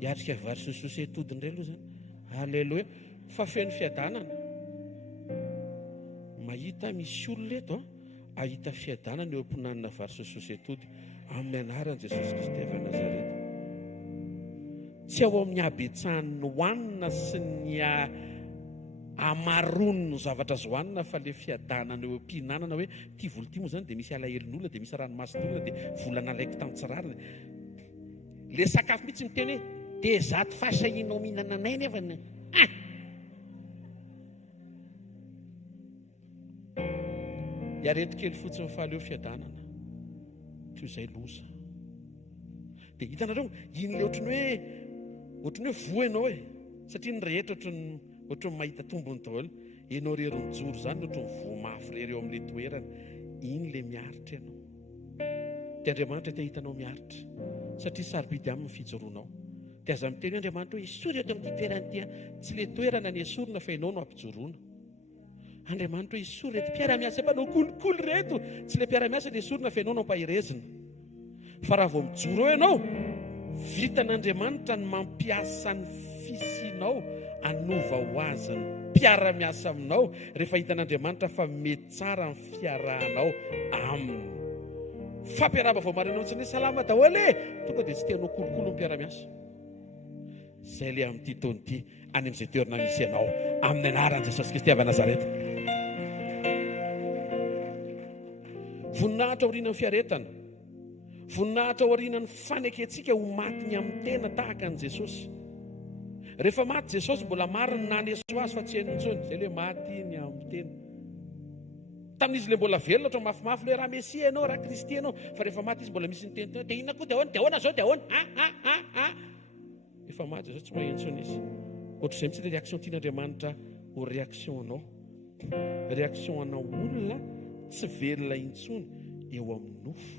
hiatrika vary sososy etody indray aloha zany. Halleloia. Fa feno fiadanana. Mahita misy olona eto ahita fiadanana eo am-pinanana vary sososy etody amin'ny anaran'i Jesosy Kristy avy Nazareta. Tsy ao amin'ny habetsahany hoanina sy ny amaroany ny zavatra zoanina fa le fiadanana eo am-pihinanana hoe ty vola ty moa zany dia misy alahelon'olona, dia misy ranomason'olona, dia vola nalaiko tamin'ny tsirarina. Le sakafo mihitsy miteny hoe dia zato fasahinao mihinana anay nefa. Iarety kely fotsiny faly eo fiadanana toy izay loza. Dia hitanareo in'ilay ohatrany hoe voenao e, satria ny rehetra ohatrany mahita tombony daholo, ianao rery mijoro zany ohatrany voamafy rery eo amin'ilay toerana, iny le miaritra ianao. Dia Andriamanitra te hitanao miaritra, satria sarobidy aminy fijoroanao. Dia aza miteny Andriamanitra hoe isory eto amin'ity toerana ity, tsy le toerana ny esorina fa ianao no ampijoroana. Andriamanitra hoe isory reto mpiara-miasa mpanao kolikoly reto, tsy le mpiara-miasa le esorina fa ianao no ampahirezina. Fa raha vao mijoro eo ianao, vitan'Andriamanitra ny mampiasa ny fisinao anova ho azy ny mpiara-miasa aminao rehefa hitan'Andriamanitra fa mety tsara ny fiarahanao aminy. Fampiarahana vao marinao tsy ny salama daholo tonga dia tsy tianao kolokolo ny mpiara-miasa. Izay le amin'ity taona ity any amin'izay toerana misy ianao amin'ny anaran'i Jesosy Kristy avy Nazareta. Voninahitra aorianan'ny fiaretana, voninahitra aorianan'ny faneketsika ho matiny amin'ny tena tahaka an'i Jesosy. Rehefa maty Jesosy mbola mariny naneso azy fa tsy hainy intsony, izay le maty ny amin'ny tena. Tamin'izy le mbola velona ohatran'ny mafimafy le raha Mesia ianao, raha Kristy ianao, fa rehefa maty izy mbola misy ny teny dia inona koa dia ahoana zao dia ahoana. Efa maty Jesosy tsy maheno intsony izy. Ohatr'izay mitsy le réaction tian'Andriamanitra ho réaction anao. Réaction anao olona tsy velona intsony eo amin'ny nofo.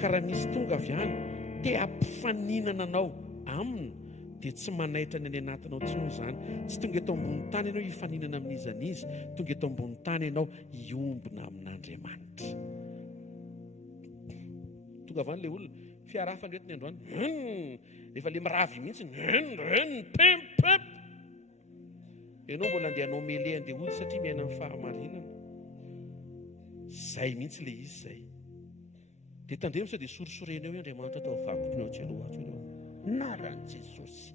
Ka raha misy tonga avy any te hampifaninana anao aminy, dia tsy manaitra ny any anatinao intsony izany. Tsy tonga eto ambony tany ianao hifaninana amin'izy, tonga eto ambony tany ianao hiombona amin'Andriamanitra. Tonga avy any ilay olona fiarafany oetiny androany, rehefa le miravy mihitsy pep. Ianao mbola andehanao mele andeha ody satria miaina amin'ny fahamarinana. Zay mihitsy le izy zay. Dia tandremo sao dia sorisorena eo Andriamanitra tao vakopinao tsy aloha naran'i Jesosy.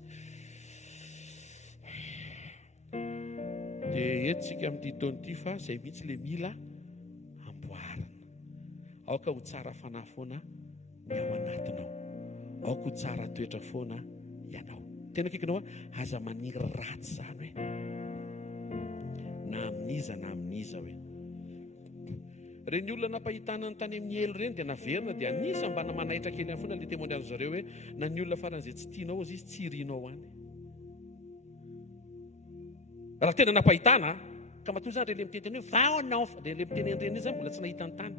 Dia etsika amin'ity taona ity fa izay mihitsy le mila amboarina. Aoka ho tsara fanahy foana ny ao anatinao, aoka ho tsara toetra foana ianao. Tena kikinao aza maniry ratsy zany hoe na aminiza hoe. Reny olona napahitana ny tany amin'ny elo reny dia naverina dia anisa mba namanaitra kely any foana le témoignage zareo hoe na ny olona faran'izay tsy tianao izy tsy irianao any. Raha tena napahitana ka matoa zany reny miteny hoe vaonao, le miteny reny zany mbola tsy nahita ny tany.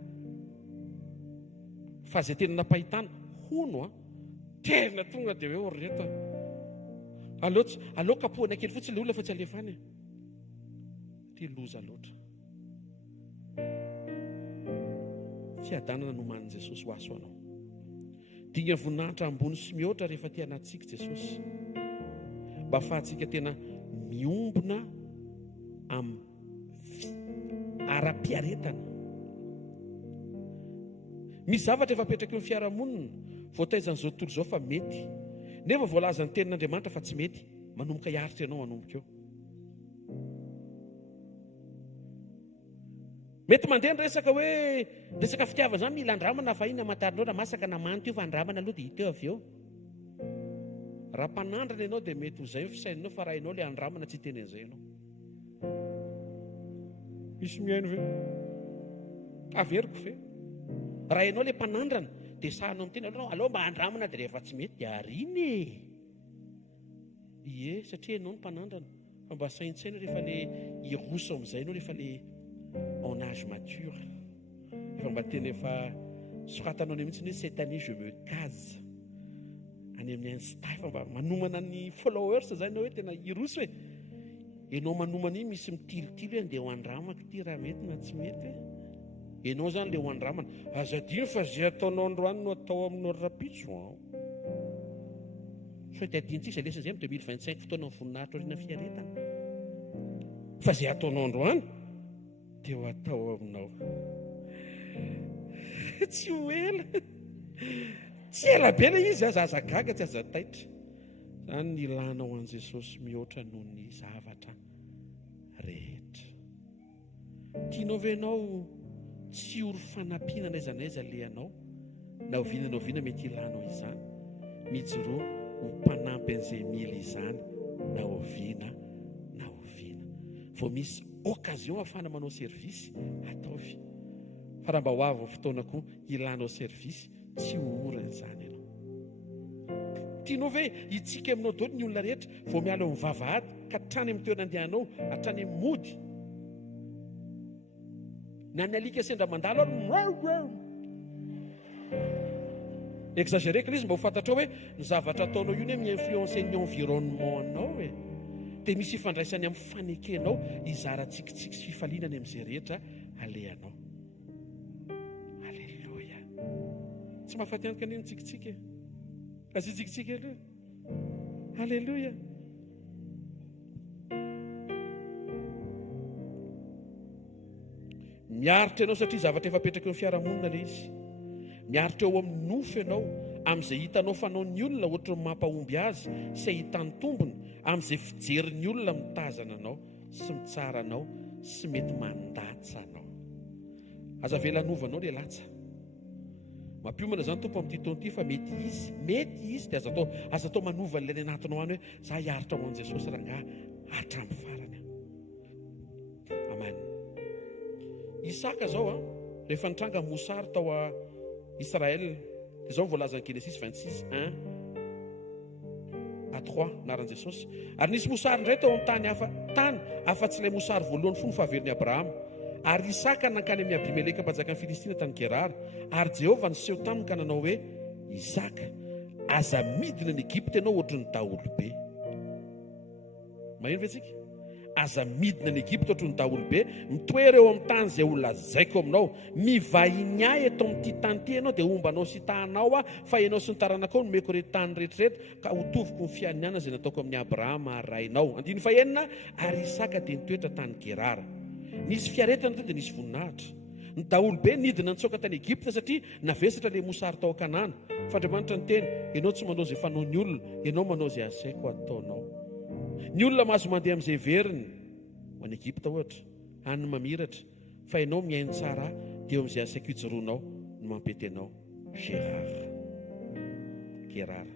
Fa zay tena napahitana hono tena tonga dia hoe oreta. Aleo kapohana kely fotsiny le olona fa tsy alefany. Ty loza loatra. Fiadanana no manin'i Jesosy ho aso anao. Dinga voninahitra ambony sy mihoatra rehefa tia anatsika Jesosy. Mba ahafahantsika tena miombona amin'ny ara-piaretana. Misy zavatra efa apetraka eo amin'ny fiarahamonina voataizan'izao tontolo izao fa mety. Nefa voalaza ny tenin'Andriamanitra fa tsy mety, manomboka hiaritra ianao manomboka eo. Mety mandeha ny resaka fitiavana zany mila andramana fa iny amantarinao raha masaka na manto io fa andramana aloha dia hita eo avy eo. Raha mpanandrana ianao dia mety ho zay ny fisainanao fa raha ianao le andramana tsy teny an'izay ianao. Misy mihaino ve? Averiko ve? Raha ianao le mpanandrana dia sahanao miteny aloha mba andramana dia rehefa tsy mety dia ariny. Ie, satria ianao ny mpanandrana fa mba saintsaina rehefa le iroso amin'izay ianao rehefa le en âge mature. Efa mba teny efa soratanao mihitsy hoe cette année je me case. Any amin'ny Einstein fa mba manomana ny followers zany hoe tena iroso hoe. Ianao manomana iny misy mitilitily hoe andeha ho andramako ty raha mety na tsy mety. Ianao zany le ho andramana. Azadino fa zay ataonao androany no atao aminao rapitso. Sao dia adintsika izay lesona izay amin'ny 2025 fotoana voninahitra aoriana fiaretana. Fa zay ataonao androany dia ho atao aminao. Tsy ho ela. Tsy ela be ilay izy aza gaga tsy aza taitra. Zany ny ilanao an'i Jesosy mihoatra noho ny zavatra rehetra. Tianao ve ianao tsy oro fanampiana n'aiza n'aiza le anao? Na oviana mety ilanao izany. Mijoro ho mpanampy an'izay mila izany na oviana. Vao misy occasion ahafana manao servisy ataovy. fa raha mba ho avy fotoanako ilanao servisy tsy orana izany ianao. Tianao ve hitsika aminao daholo ny olona rehetra vao miala eo mivavahady ka hatrany amin'ny toerana andehanao, hatrany amin'ny mody na ny alika sendra mandalo ary exagéré izy mba ho fantatra hoe ny zavatra ataonao io hoe mi-influencer ny environnement anao dia misy ifandraisany amin'ny fanekenao izara tsikitsiky sy fifalinany amin'izay rehetra alehanao. Alleluia. Tsy mahafaty antoka ny tsikitsiky azy tsikitsiky aloha. Alleluia. Miaritra ianao satria zavatra efa apetraka eo amin'ny fiarahamonina ilay izy. Miaritra eo amin'ny nofo ianao amin'izay hitanao fanaon'ny olona ohatra ny mampahomby azy sy ahitany tombony, amin'izay fijerin'ny olona mitazana anao sy mitsara anao sy mety mandatsa anao. Aza velanovanao ilay latsa. Mampiomana izany tompo amin'ity taona ity fa mety izy dia aza atao manova ilay anatinao any hoe za hiaritra ho an'i Jesosy raha hatramin'ny farany. Amen. Isaka zao rehefa nitranga mosary tao a Israël, izao voalaza ny Genesis 26:1 à 3 naran'i Jesosy. Ary nisy mosary indray tao amin'ny tany afa-tsy ilay mosary voalohany fony fahaveriny Abrahama. Ary Isaka nankany amin'ny Abimeleka mpanjakan'ny Filistina tany Gerar. Ary Jehovah niseho taminy ka nanao hoe, Isaka, aza midina ny Egypta ianao ohatry ny daholobe. Maheno ve tsika? Aza midina ny Egypta ohatry ny daholobe, mitoery eo amin'ny tany izay ho lazaiko aminao. Mivahiny ahy eto amin'ity tany ity ianao dia ombanao sy tahanao fa ianao sy ny taranakao no meko ireto tany rehetrarehetra ka hotoviko ny fianinana izay nataoko amin'ny Abrahama rainao. 9 Ary Isaka dia nitoetra tany Gerar. Nisy fiaretana dia nisy voninahitra. Ny daholobe nidina nitsoaka tany Egypta satria navesatra ilay mosary tao Kanana. Fa Andriamanitra niteny, ianao tsy manao izay fanaon'ny olona, ianao manao izay asaiko ataonao. Ny olona mahazo mandeha amin'izay veriny ho any Egypta ohatra, any mamiratra, fa ianao miaino tsara dia eo amin'izay asaiko hijoroanao no mampety anao Gerar.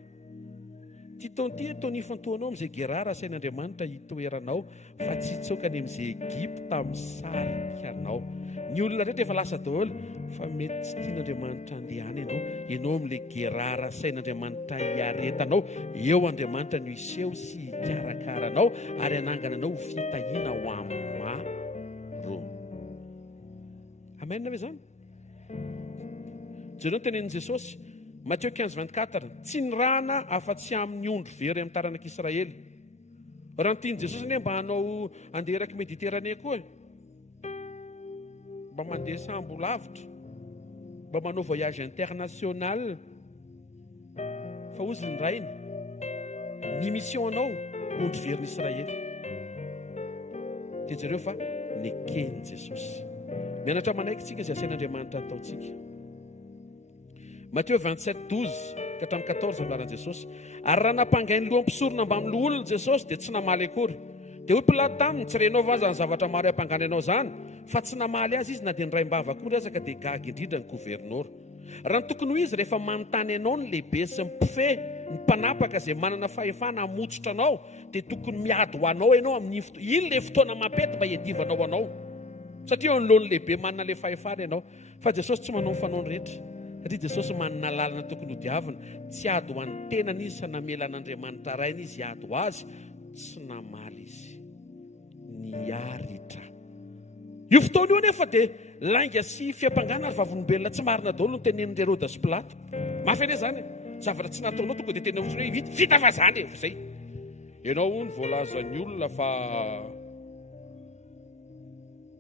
Ty taona ity taona ifantohanao amin'izay Gerar asain'Andriamanitra hitoeranao fa tsy hitsokany amin'izay Egypta misarika anao. Ny olona rehetra efa lasa daholo fa mety tsy tian'Andriamanitra andehany ianao amin'ilay Gerar asain'Andriamanitra hiaretanao. Eo Andriamanitra no hiseho sy hikarakaranao ary hanangana anao ho fitahiana ho amin'ny maro. Amen ve zany? Jereo tenenin' Jesosy Matthieu 15:24, tsy nirahana afa-tsy amin'ny ondro very amin'ny taranak'Israely. Raha ny tiany Jesosy anie mba hanao andeha eraky Mediterranée koa, mba mandeha sambo lavitra, mba manao voyage international, fa ozy ny rainy ny mission anao ondro very n'Israely. Dia jereo fa nekeny Jesosy. Mianatra manaiky tsika izay asain'Andriamanitra ataontsika. Matthieu 27:12 ka hatramin'ny 14 milaran'i Jesosy. Ary raha nampangainy lohampisorona mba amin'ny olona Jesosy dia tsy namaly akory. Dia hoy Pilato taminy, tsy renao va zany zavatra maro hampangany anao zany? Fa tsy namaly azy izy na dia niraimbava akory aza ka dia gaga indrindra ny gouvernement. Raha ny tokony ho izy rehefa manontany anao ny lehibe sy ny mpifeh, ny mpanapaka izay manana fahefana hamotsotra anao, dia tokony miady ho anao ianao amin'ny ilay fotoana mampety mba hiadivanao anao. Satria eo anoloan'ny lehibe manana ilay fahefana ianao. Fa Jesosy tsy manao ny fanaony rehetra. Satria Jesosy manana lalana tokony hodiavina. Tsy ady ho an'ny tenany izy sa namela an'Andriamanitra rainy izy ady ho azy, tsy namaly izy, niaritra. Io fotoana io anefa dia lainga sy fiampangana ary vavolombelona tsy marina daholo no tenenin'i Herôda sy Pilato. Mafy anie zany, zavatra tsy nataonao tonga dia tena fotsiny hoe vita fa zany zay. Ianao hono voalazan'ny olona fa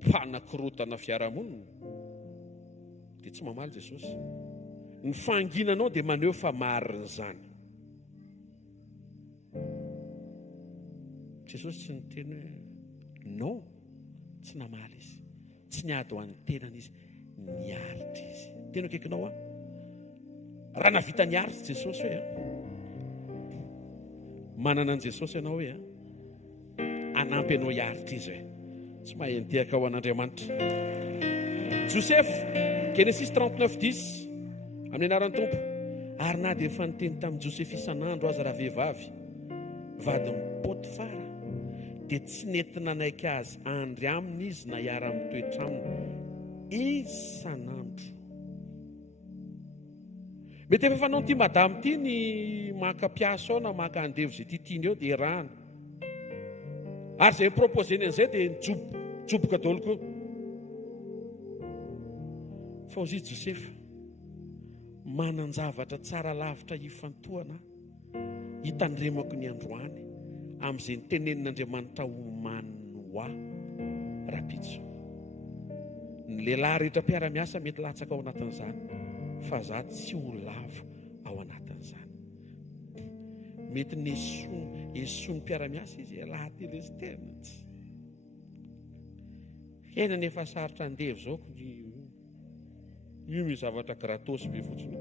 mpanakorotana fiarahamonina, dia tsy mamaly Jesosy. Ny fanginanao dia maneho fa marina izany. Jesosy tsy niteny hoe non, tsy namaly izy, tsy niady ho an'ny tenany izy, niaritra izy. Tena akaikinao raha navita niaritra Jesosy hoe manana an' Jesosy ianao hoe anampy ianao hiaritra izy hoe tsy mahenteaka ao an'Andriamanitra. Joseph, Genesis 39:10, amin'ny anaran'ny Tompo. Ary na dia efa niteny tamin'i Joseph isan'andro aza raha vehivavy vadin'ny Potifara, dia tsy nety nanaiky azy andry aminy izy na hiara-mitoetra aminy isan'andro. mety efa fanao ty madamy ty ny maka piasa ao na maka andevo zay tiatiany eo dia rahana ary zay proposeny an'izay dia nitsoboka daholo koa fa ozy Josefa manan-javatra tsara lavitra hifantohana hitandremako ny androany amin'izay nitenenin'Andriamanitra homany ho rapitso. Ny lehilahy rehetra mpiara-miasa mety latsaka ao anatin'izany fa za tsy ho lavo ao anatin'izany. Mety ny esony mpiara-miasa izy lahately izy tena tsy hena nefa sarotra andevo zao io zavatra gratos be fotsiny.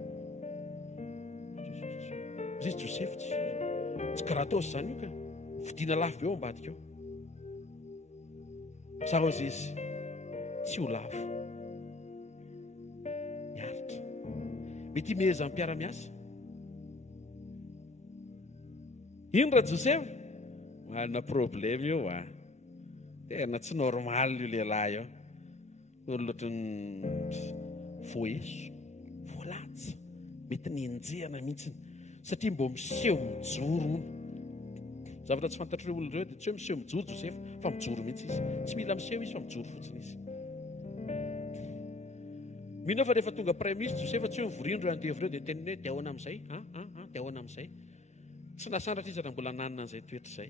Zay Josefa tsy gratos zany io ka vidina lafo be ao ambadika eo. Sao izy tsy ho lavo miaritra. Mety meza amin'ny mpiara-miasa. Ino ra Josefa? Manana problème io tena tsy normal io lehilahy io. Olotra voeso, voalatsa, mety ninjehana mihitsy satria mbo miseho mijoro. Zavatra tsy fantatr'ireo olona ireo dia tsy hoe miseho mijoro Josefa fa mijoro mihitsy izy. Tsy mila miseho izy fa mijoro fotsiny izy. Mino fa rehefa tonga praiministra Josefa tsy hoe mivoriana ireo andevo ireo dia teniny hoe dia ahoana amin'izay? Dia ahoana amin'izay? Tsy nasandratra izy raha mbola nanana an'izay toetra izay.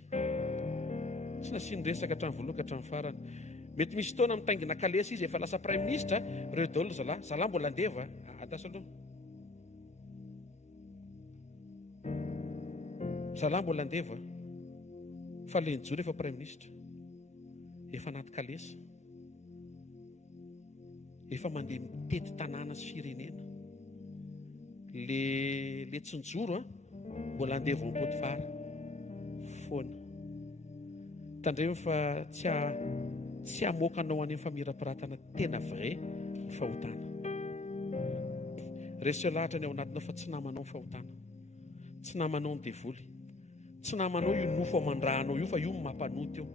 Tsy nasiany resaka hatramin'ny voalohany ka hatramin'ny farany. Mety misy fotoana mitaingina kalesa izy efa lasa praiministra ireo daholo zalahy mbola andeva atasaloha. Zalahy mbola andeva fa le nijoro efa praiministra efa anaty kalesa efa mandeha mitety tanàna sy firenena. Le tsy nijoro mbola andevo amin'ny Potifara foana tandremo fa tsy hamoakanao any amin'ny famirapiratana tena vrai ny fahotana. Reseo lahatra ny ao anatinao fa tsy namanao ny fahotana, tsy namanao ny devoly, tsy namanao io nofo amandrahanao io fa io mampanoty eo.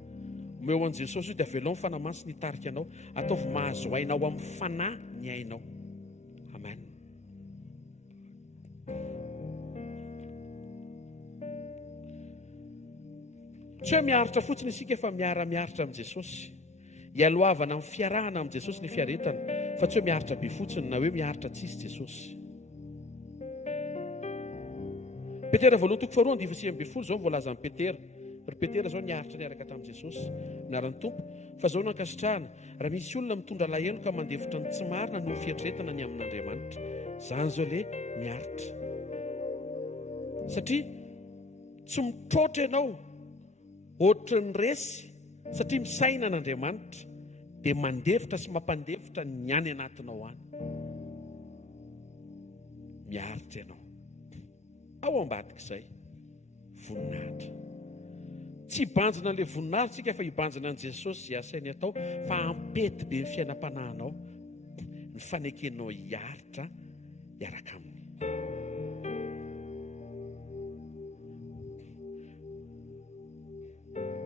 Meo an' Jesosy io dia avelao ny fanahy sy nitarika anao, ataovy mahazo ainao amin'ny fanahy ny ainao. Amen. Tsy hoe miaritra fotsiny isika fa miara-miaritra amin'i Jesosy. Hialohavana amin'ny fiarahana amin'i Jesosy ny fiaretana, fa tsy hoe miaritra be fotsiny na hoe miaritra tsisy Jesosy. Petera voalohany toko faharoa andiny faha 9 zao voalaza amin'ny Petera. Ry Petera zao niaritra niaraka tamin'i Jesosy niaran'ny Tompo, fa zao nankasitrahana raha misy olona mitondra lahelo ka mandefitra ny tsy marina no fiatretana ny amin'Andriamanitra, zany zao le miaritra. Satria tsy mitrotra ianao ohatra ny resy satria misaina an'Andriamanitra dia mandefitra sy mampandefitra ny any anatinao any. Miaritra ianao ao ambadika izay voninahitra. Tsy hibanjina an'ilay voninahitra tsika fa hibanjina an' Jesosy izay asainy atao, fa ampety be ny fiainam-panahinao ny fanekenao hiaritra hiaraka aminy.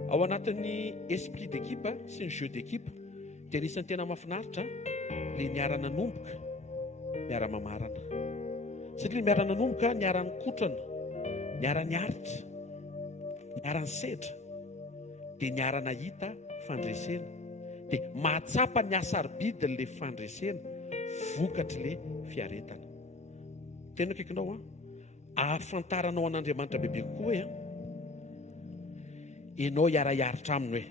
Ao anatin'ny esprit d'équipe sy ny jeu d'équipe dia anisan'ny tena mahafinaritra ilay niarana nomboka miara-mamarana. Satria miarana nomboka niarany kotrana, niarany aritra, niarany sedra, dia niarana hita fandresena, dia mahatsapa ny asaribidiny le fandresena vokatry le fiaretana. Tena kaikinao ahafantaranao an'Andriamanitra bebe kokoa hoe enao hiara-hiaritra aminy hoe.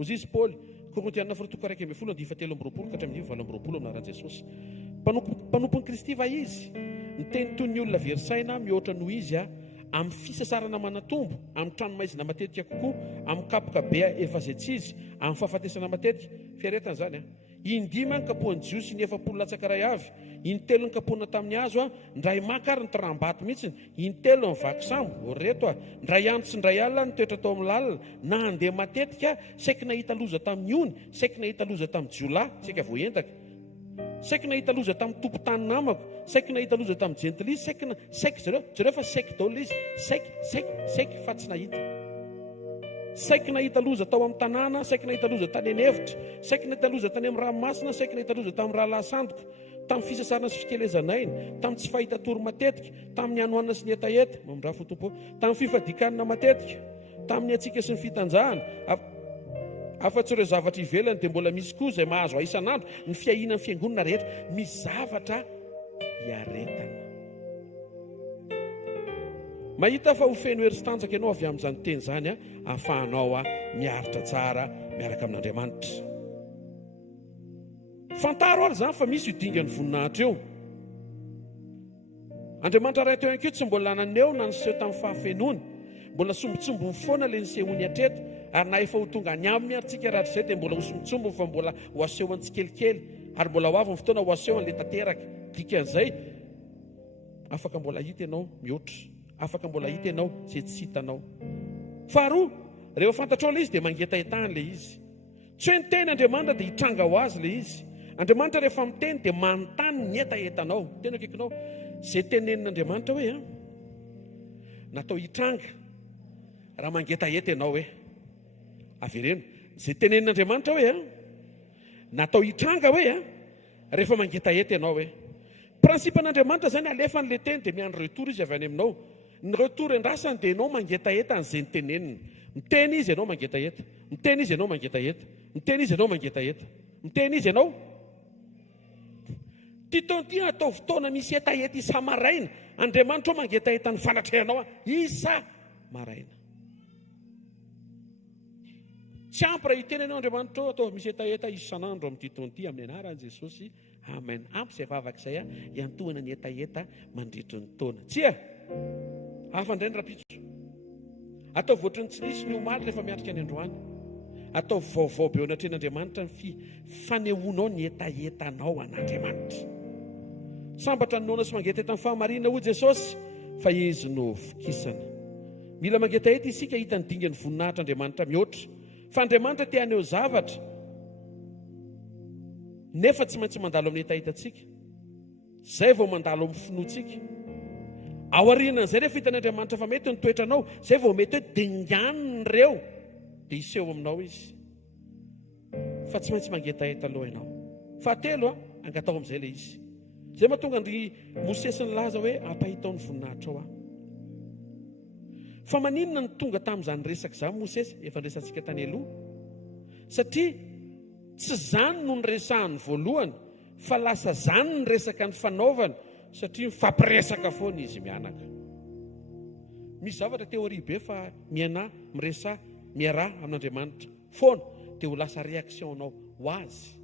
Ozy izy Paoly Korintiana 1:17-20 ka 7:20 amin'aran'i Jesosy. Mpanompon'i Kristy va izy? Miteny toy ny olona verisaina mihoatra noho izy amin'ny fisasarana manatombo, amin'ny tranomaizina matetika kokoa, amin'ny kapoka be efa zay tsy izy, amin'ny fahafatesana matetika fiaretana zany. Indimy ny kapohan'ny Jiosy ny 7 latsaka ray avy, intelo ny kapohana tamin'ny hazo, ndray maka ary ny taram-bato mihitsy, intelo ny vaky sambo reto, ndray andro sy ndray alina ny toetra tao amin'ny lalina, na andeha matetika saiky nahita loza tamin'ny ony, saiky nahita loza tamin'ny jiolahy, saika voentaka, saiky nahita loza tamin'ny tompo-tany namako, saiky nahita loza tamin'ny jentilisa, saiky zareo fa saiky daholo izy, saiky fa tsy nahita. Saiky nahita loza tao amin'ny tanàna, saiky nahita loza tany an'evitra, saiky nahita loza tany amin'ny ranomasina, saiky nahita loza tamin'ny rahalahy sandoka. tamin'ny fisasarana sy fikelezanainy, tamin'ny tsy fahita tory matetika, tamin'ny anoanana sy ny etaeta, mamindra fo tompo, tamin'ny fifadikanina matetika, tamin'ny atsika sy ny fitanjahana, afa-tsy ireo zavatra ivelany dia mbola misy koa izay mahazo isan'andro, ny fiahiana ny fiangonana rehetra, misy zavatra hiaretana. Mahita fa ho feno hery sy tanjaka ianao avy amin'izany teny izany, ahafahanao miaritra tsara miaraka amin'Andriamanitra. Fantaro ary zany fa misy io dingany voninahitra io. Andriamanitra ray teo ihany tsy mbola naneo na niseho tamin'ny fahafenony, mbola sombitsombony foana ilay nisehony hatreto, ary na efa ho tonga any aminy ary tsika raha izay dia mbola ho sombitsombony fa mbola ho asehony tsikelikely, ary mbola ho avy ny fotoana ho asehony le tanteraka. Dikan'izay afaka mbola hita ianao mihoatra, afaka mbola hita ianao izay tsy hitanao. Faharoa, rehefa fantatrao ilay izy dia mangetahetahany ilay izy. Tsy hoe ny teny Andriamanitra dia hitranga ho azy ilay izy. Andriamanitra rehefa miteny dia manontany ny etahetanao. Tena akaikinao, izay tenenin'Andriamanitra hoe natao hitranga raha mangetaheta ianao hoe avereno. Izay tenenin'Andriamanitra hoe natao hitranga hoe rehefa mangetaheta ianao hoe. Prinsipan'Andriamanitra zany alefa n'ilay teny dia miandro retour izy avy any aminao. Ny retour andrasany dia ianao mangetaheta an'izay ny teneniny. Miteny izy ianao mangetaheta, miteny izy ianao mangetaheta, miteny izy ianao mangetaheta, miteny izy ianao. Ty atao fotoana misy hetaheta isa maraina, Andriamanitra mangetaheta ny fanatrehanao isa maraina. Tsy ampy raha hiteny ianao Andriamanitra atao misy hetaheta isan'andro amin'ity taonty amin'ny anaran'i Jesosy. Amen. Ampy izay vavaka izay hiantohana ny hetaheta mandritry ny taona. Tsia hafa indray ny rapitso. Atao voatry ny tsy nisy ny omaly rehefa miatrika ny androany. Atao vaovao be ao anatrehan'Andriamanitra ny fanehoanao ny hetahetanao an'Andriamanitra. Sambatra ny noana sy mangetaheta ny fahamarinana ho Jesosy, fa izy no fikisana. Mila mangetaheta isika hita ny dingany voninahitra Andriamanitra mihoatra. Fa Andriamanitra te haneho zavatra, nefa tsy maintsy mandalo amin'ny hetahetatsika. Zay vao mandalo amin'ny finoantsika. Ao aorianan'izay rehefa hitan'Andriamanitra fa mety ny toetranao, zay vao mety hoe dinganiny ireo dia hiseho aminao izy. Fa tsy maintsy mangetaheta aloha ianao. Fahatelo angatao amin'izay ilay izy. Zay mahatonga ny Mosesy ny laza hoe ampahitao ny voninahitra ao. Fa maninona ny tonga tamin'izany resaka izany Mosesy, efa niresantsika tany aloha? Satria tsy zany no niresahany voalohany, fa lasa zany ny resaka ny fanaovany, satria mifampiresaka foana izy mianaka. Misy zavatra teoria be fa miana, miresa, miarah amin'Andriamanitra foana dia ho lasa réactionnao ho azy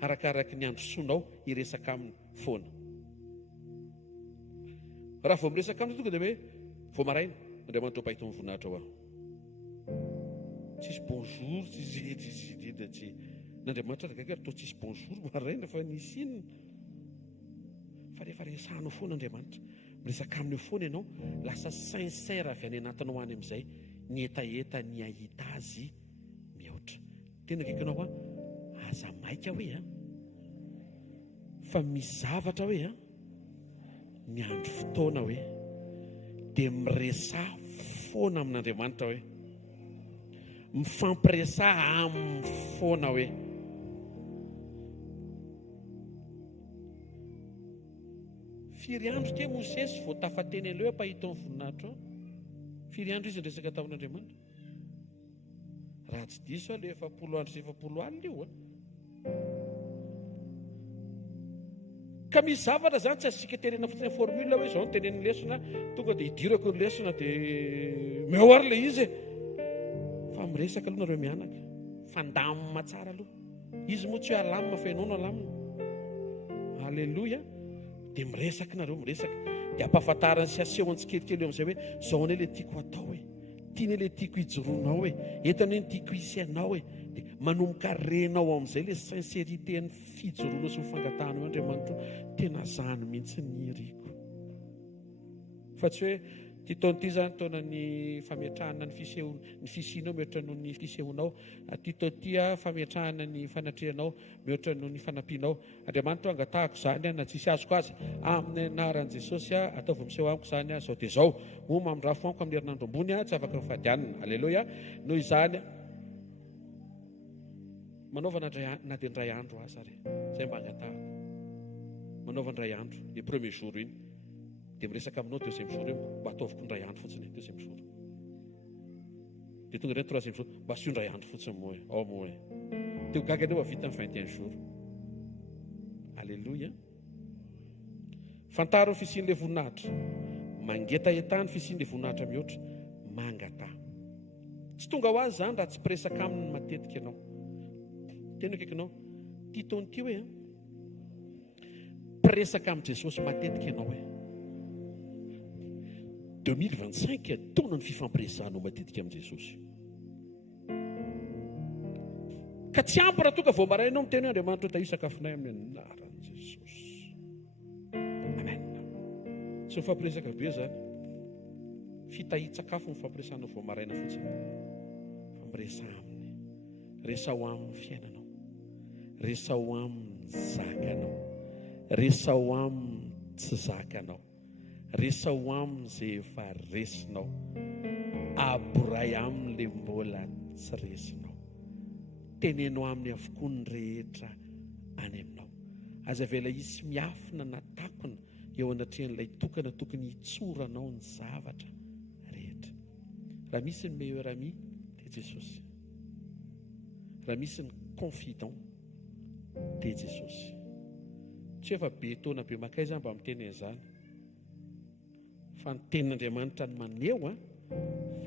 arakaraka ny androsoanao hiresaka aminy foana. Raha vao miresaka aminy tonga dia hoe vao maraina Andriamanitra pahitao ny voninahitra ao. Tsisy bonjour, tsisy n'Andriamanitra gaga atao tsisy bonjour maraina fa nisy inona. Fa rehefa resahanao foana Andriamanitra, miresaka aminy foana ianao, lasa sincère avy any anatinao any amin'izay ny hetaheta ny ahita azy mihoatra. Tena kaikanao aza maika hoe fa misy zavatra hoe ny andro fotoana hoe dia miresa foana amin'Andriamanitra hoe mifampiresa amin'ny foana hoe firy andro ke Mosesy vao tafateny an'ilay hoe pahitao ny voninahitra ao? Firy andro izy niresaka tamin'Andriamanitra? Raha tsy diso ilay 70 andro sy 70 alina io ka misy zavatra zany tsy asika tenena fotsiny formule hoe izao no tenen'ny lesona, tonga dia hidirako ny lesona dia meo ary ilay izy fa miresaka aloha nareo mianaka, fandamina tsara aloha. Izy moa tsy hoe alamina fa ianao no alamina. Halleloja. Dia miresaka nareo, miresaka dia ampahafantarany sy asehony tsikelikely eo amin'izay hoe zao anie ilay tiako atao hoe, tiany ilay tiako hijoroanao hoe, entany ny tiako hisy anao hoe, dia manomboka renao amin'izay ilay sincérité ny fijoroana sy mifangatahana eo Andriamanitra. Tena zany mihitsy ny riko. Fa tsy hoe ty taona ity zany taona ny fametrahana ny fisianao mihoatra noho ny fisehonao, ty taona ity fametrahana ny fanatrehanao mihoatra noho ny fanampianao. Andriamanitra angatahako izany na tsisy azoko azy amin'ny anaran'i Jesosy ataovy miseho amiko izany zao dia zao moa mamindrafo amiko amin'ny herinandro ambony tsy afaka mifadianina. Alleluia. Noho izany manaova na dia ndray andro aza re, zay mba angatahako. manaovana ray andro le premier jour iny dia miresaka aminao deuxième jour io mba ataoviko ny ray andro fotsiny deuxième jour dia tonga ireny troisième jour mba asio ny ray andro fotsiny moe ao moe teo gaga anao vita amin'ny 21 jour. Alléluia. Fantaro ny fisian'ilay voninahitra, mangetahetany ny fisian'ilay voninahitra mihoatra, mangata. Tsy tonga ho azy zany raha tsy presaka aminy matetika ianao. Tena akaikinao, ty taona ty hoe presaka amin'ny Jesosy matetika ianao hoe 2025 taona ny fifampiresanao matetika amin'ny Jesosy. Ka tsy ampy raha toka vao marainao miteny hoe Andriamanitra tahia sakafonay amin'ny anaran'i Jesosy. Amen. Tsy mifampiresaka be zany. Fitahitsakafo mifampiresanao vao maraina fotsiny. Fampiresà aminy. Resa ho amin'ny fiainanao. Resa ho amin'ny zakanao. Resa ho amin'ny tsy zakanao. Resa ho amin'ny izay efa resinao. Aboray amin'ilay mbola tsy resinao. Tenenao aminy avokoa ny rehetra any aminao. Aza vela isy miafina na takona eo anatrehan'ilay tokana tokony hitsoranao ny zavatra rehetra. Raha misy ny meilleur ami dia Jesosy. Raha misy ny confident dia Jesosy. Tsy efa be taona be makay zany mba miteny an'izany. Fa ny tenin'Andriamanitra ny maneho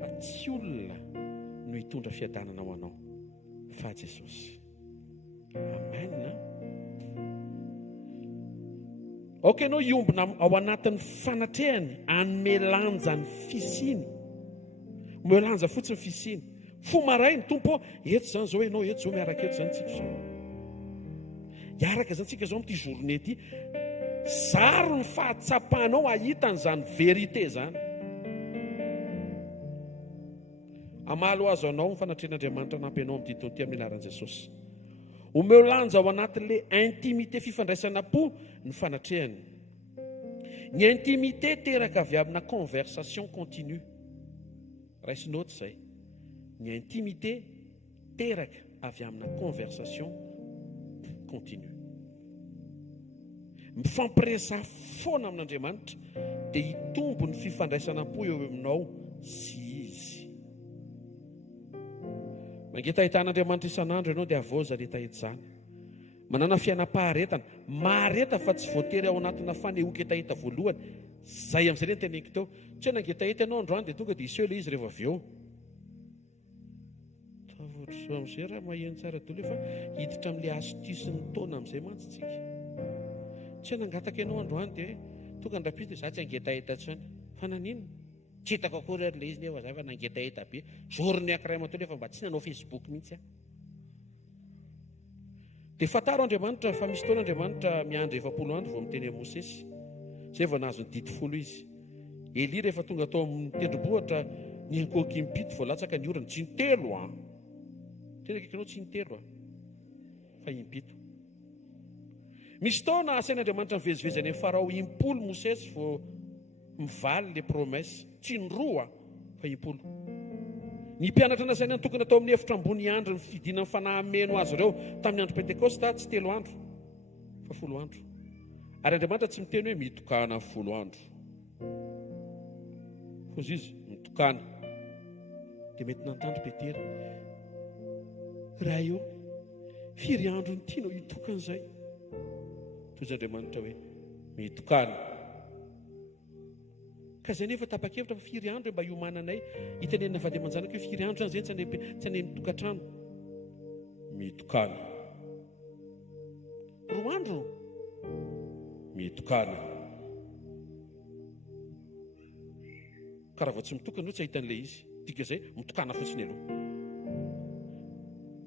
fa tsy olona no hitondra fiadanana ho anao fa Jesosy. Amen. Ok, anao iombona ao anatin'ny fanatrehany anome lanja ny fisiny. Omeo lanja fotsiny fisiny. Fo marainy tompo, eto zany zao ianao, eto zao miaraka eto zany tsika zao. Iaraka zany tsika zao amin'ity journée ity. Zaro ny fahatsapanao ahita n'izany vérité zany. Amalo azo anao ny fanatrehan'Andriamanitra nampianao amin'ny titoty amin'ny anaran'i Jesosy. Omeo lanja ao anatin'ilay intimité fifandraisana po ny fanatrehany. Ny intimité teraka avy amina conversation continue. Raisinoty izay. Ny intimité teraka avy amina conversation continue. Mifampiresà foana amin'Andriamanitra dia hitombo ny fifandraisana po eo aminao sy izy. Mangeta ahitan'Andriamanitra isan'andro ianao dia avoza ilay tahita izany. Manana fiainam-paharetana, mahareta fa tsy voatery ao anatina fanehoka tahita voalohany. Zay amin'izay ny teneniko teo. Tsy hoe nangetahita ianao androany dia tonga dia iseho ilay izy rehefa avy eo. Tavoatra amin'izay raha maheno tsara dolo fa hiditra amin'ilay astuce ny taona amin'izay mantsy tsika. Tsy hoe nangataka ianao androany dia tonga ndrapita za tsy angetahita intsony. Fa nanino? Tsy hitako akory ilay izy nefa za fa nangetahita be. Journée ankiray matoa nefa mba tsy nanao Facebook mihitsy aho. Dia fataro Andriamanitra fa misy taona Andriamanitra miandry 70 andro vao miteny Mosesy. Zay vao nahazo ny didy 10 izy. Eli rehefa tonga tao amin'ny tendrombohitra ny ankoaky impito vao latsaka ny orana tsy intelo a. Tena kikinao tsy intelo a. Fa impito. Misy taona asain'Andriamanitra mivezivezy any Farao 10 Mosesy vao mivaly le promesse. Tsy ny roa fa 10. Ny mpianatra nasaina tokony atao amin'ny efitra ambony andro ny fidina ny fanahameno azy ireo tamin'ny andro Pentekosta tsy 3 andro fa 10 andro. Ary Andriamanitra tsy miteny hoe mitokana 10 andro. Fozy izy mitokana. Dia mety nantandro Petera. Raha io, firy andro ny tianao hitokan'izay? Toy Andriamanitra hoe mitokana. Ka zay nefa tapa-kevitra fa firy andro mba hiomananay hitenenina vady aman-janaka hoe firy andro zany zay tsy ane mitokantrano. Mitokana. 2 andro. Mitokana. Karaha vao tsy mitokana no tsy ahitan'ilay izy. Dika zay mitokana fotsiny aloha.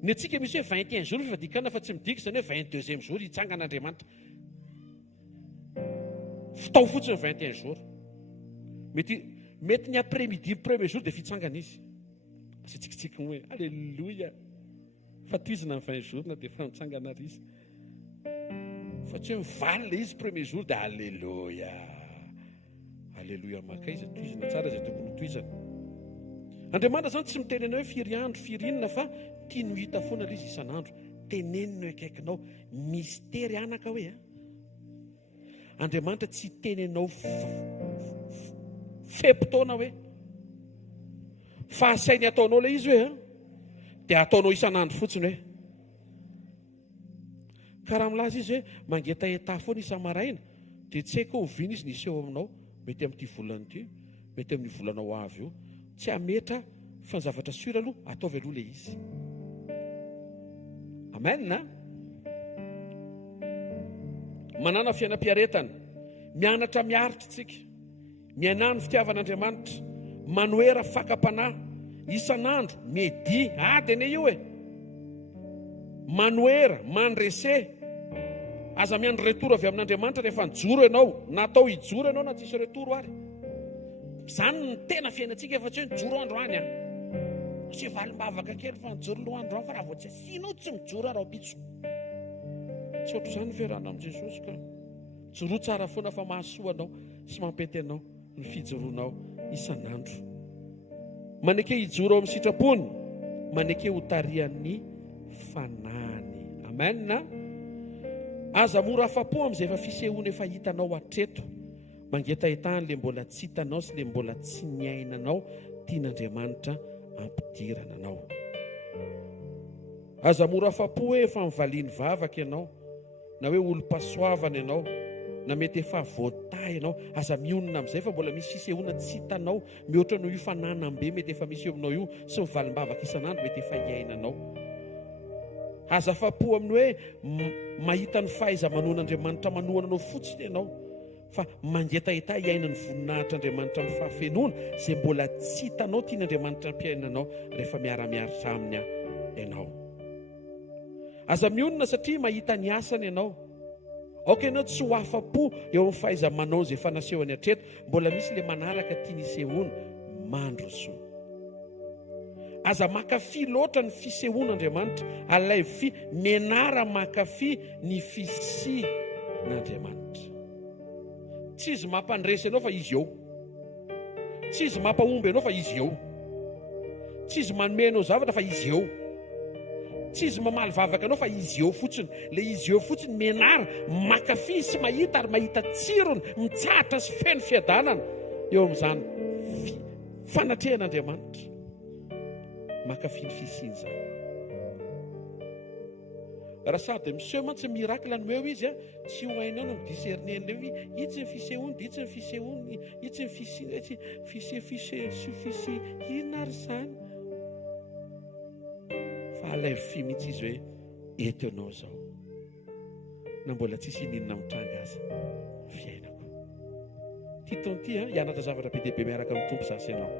Ny antsika misy hoe 21 jours fa dikana fa tsy midika zany hoe 22e jour hitsangan'Andriamanitra. Fitao fotsiny 21 jours. Mety ny après-midi premier jour dia fitsangana izy. Sy tsikitsiky hoe alléluia. Fa toizina ny 20 jours na dia fa mitsangana ary izy. Fa tsy hoe mivaly ilay izy premier jour dia alléluia. Alléluia makay izy toizina tsara izay tokony ho toizana. Andriamanitra zany tsy mitenena hoe firy andro firy inona fa tia no hita foana ilay izy isan'andro. Tenenina hoe akaikinao mistera anaka hoe Andriamanitra tsy tenenao fepotona hoe fahasainy ataonao ilay izy hoe dia ataonao isan'andro fotsiny hoe karaha milaza izy hoe mangetaheta foana isa-maraina dia tsy haiko ho vina izy niseho aminao mety amin'ity volana ity mety amin'ny volanao avy io tsy hametra fa ny zavatra sura aloha ataovy aloha ilay izy. Amen na manana fiainam-piaretana mianatra miaritra tsika mianano fitiavan'Andriamanitra manoera fakapanahy isan'andro medi adene io e manoera mandrese aza miandro retoro avy amin'Andriamanitra rehefa nijoro ianao natao hijoro ianao na tsisy retoro ary zany ny tena fiainantsika efa tsy hoe nijoro andro any sy valim-bavaka kely fa nijoro lohandro any fa raha vao tsy asinao tsy mijoro ary bitso tsy ohatr' izany ferana amin'i Jesosy ka joro tsara foana fa mahasoa anao sy mampety anao ny fijoroanao isan'andro maneke hijoro amin'ny sitrapony maneke ho tarian'ny fanany. Amen na aza mora afapo amin'izay efa fisehoana efa hitanao hatreto mangetahitany le mbola tsy hitanao sy le mbola tsy niainanao tian'Andriamanitra ampidirana anao. Aza mora afapo hoe efa mivaliany vavaka ianao na hoe olo-pasoavana ianao na mety efa voatay ianao aza mionona amin'izay fa mbola misy fisehoana tsy hitanao mihoatra noho io fananam-be mety efa misy eo aminao io sy mivalim-bavaka isan'andro mety efa hiainanao. Aza afapo amin'ny hoe mahita ny fahaiza-manoan'Andriamanitra manohana anao fotsiny ianao fa mangetaheta hiainany voninahitr'Andriamanitra amin'ny fahafenoana izay mbola tsy hitanao tian'Andriamanitra ampiainanao rehefa miara-miaritra aminy ianao. Aza mionona satria mahita ny asany ianao. Aoka ianao tsy ho afapo eo amin'ny fahaiza-manao izay fanasehony hatreto mbola misy le manaraka tia nisehoana mandro soa. Aza makafy loatra ny fisehoan'Andriamanitra alay fi menara makafy ny fisin'Andriamanitra. Tsy izy mampandresy ianao fa izy eo. Tsy izy mampahomby ianao fa izy eo. Tsy izy manome anao zavatra fa izy eo. Tsy izy mamaly vavaka anao fa izy eo fotsiny. Le izy eo fotsiny menara makafy sy mahita ary mahita tsirony mitsahatra sy feno fiadanana eo amin'izany fanatrehan'Andriamanitra. Makafy ny fisiany zany. Raha sady miseho mantsy mirakla no eo izy tsy ho hainao no disernenle hoe itsy ny fisehoany itsy ny fisehoany itsy ny fise inona ary zany fa alay fi mihitsy izy hoe eto ianao zao na mbola tsisy ininona mitranga azy fiainako ty taonty hianatra zavatra be dehibe miaraka amin'ny tompo zasy ianao.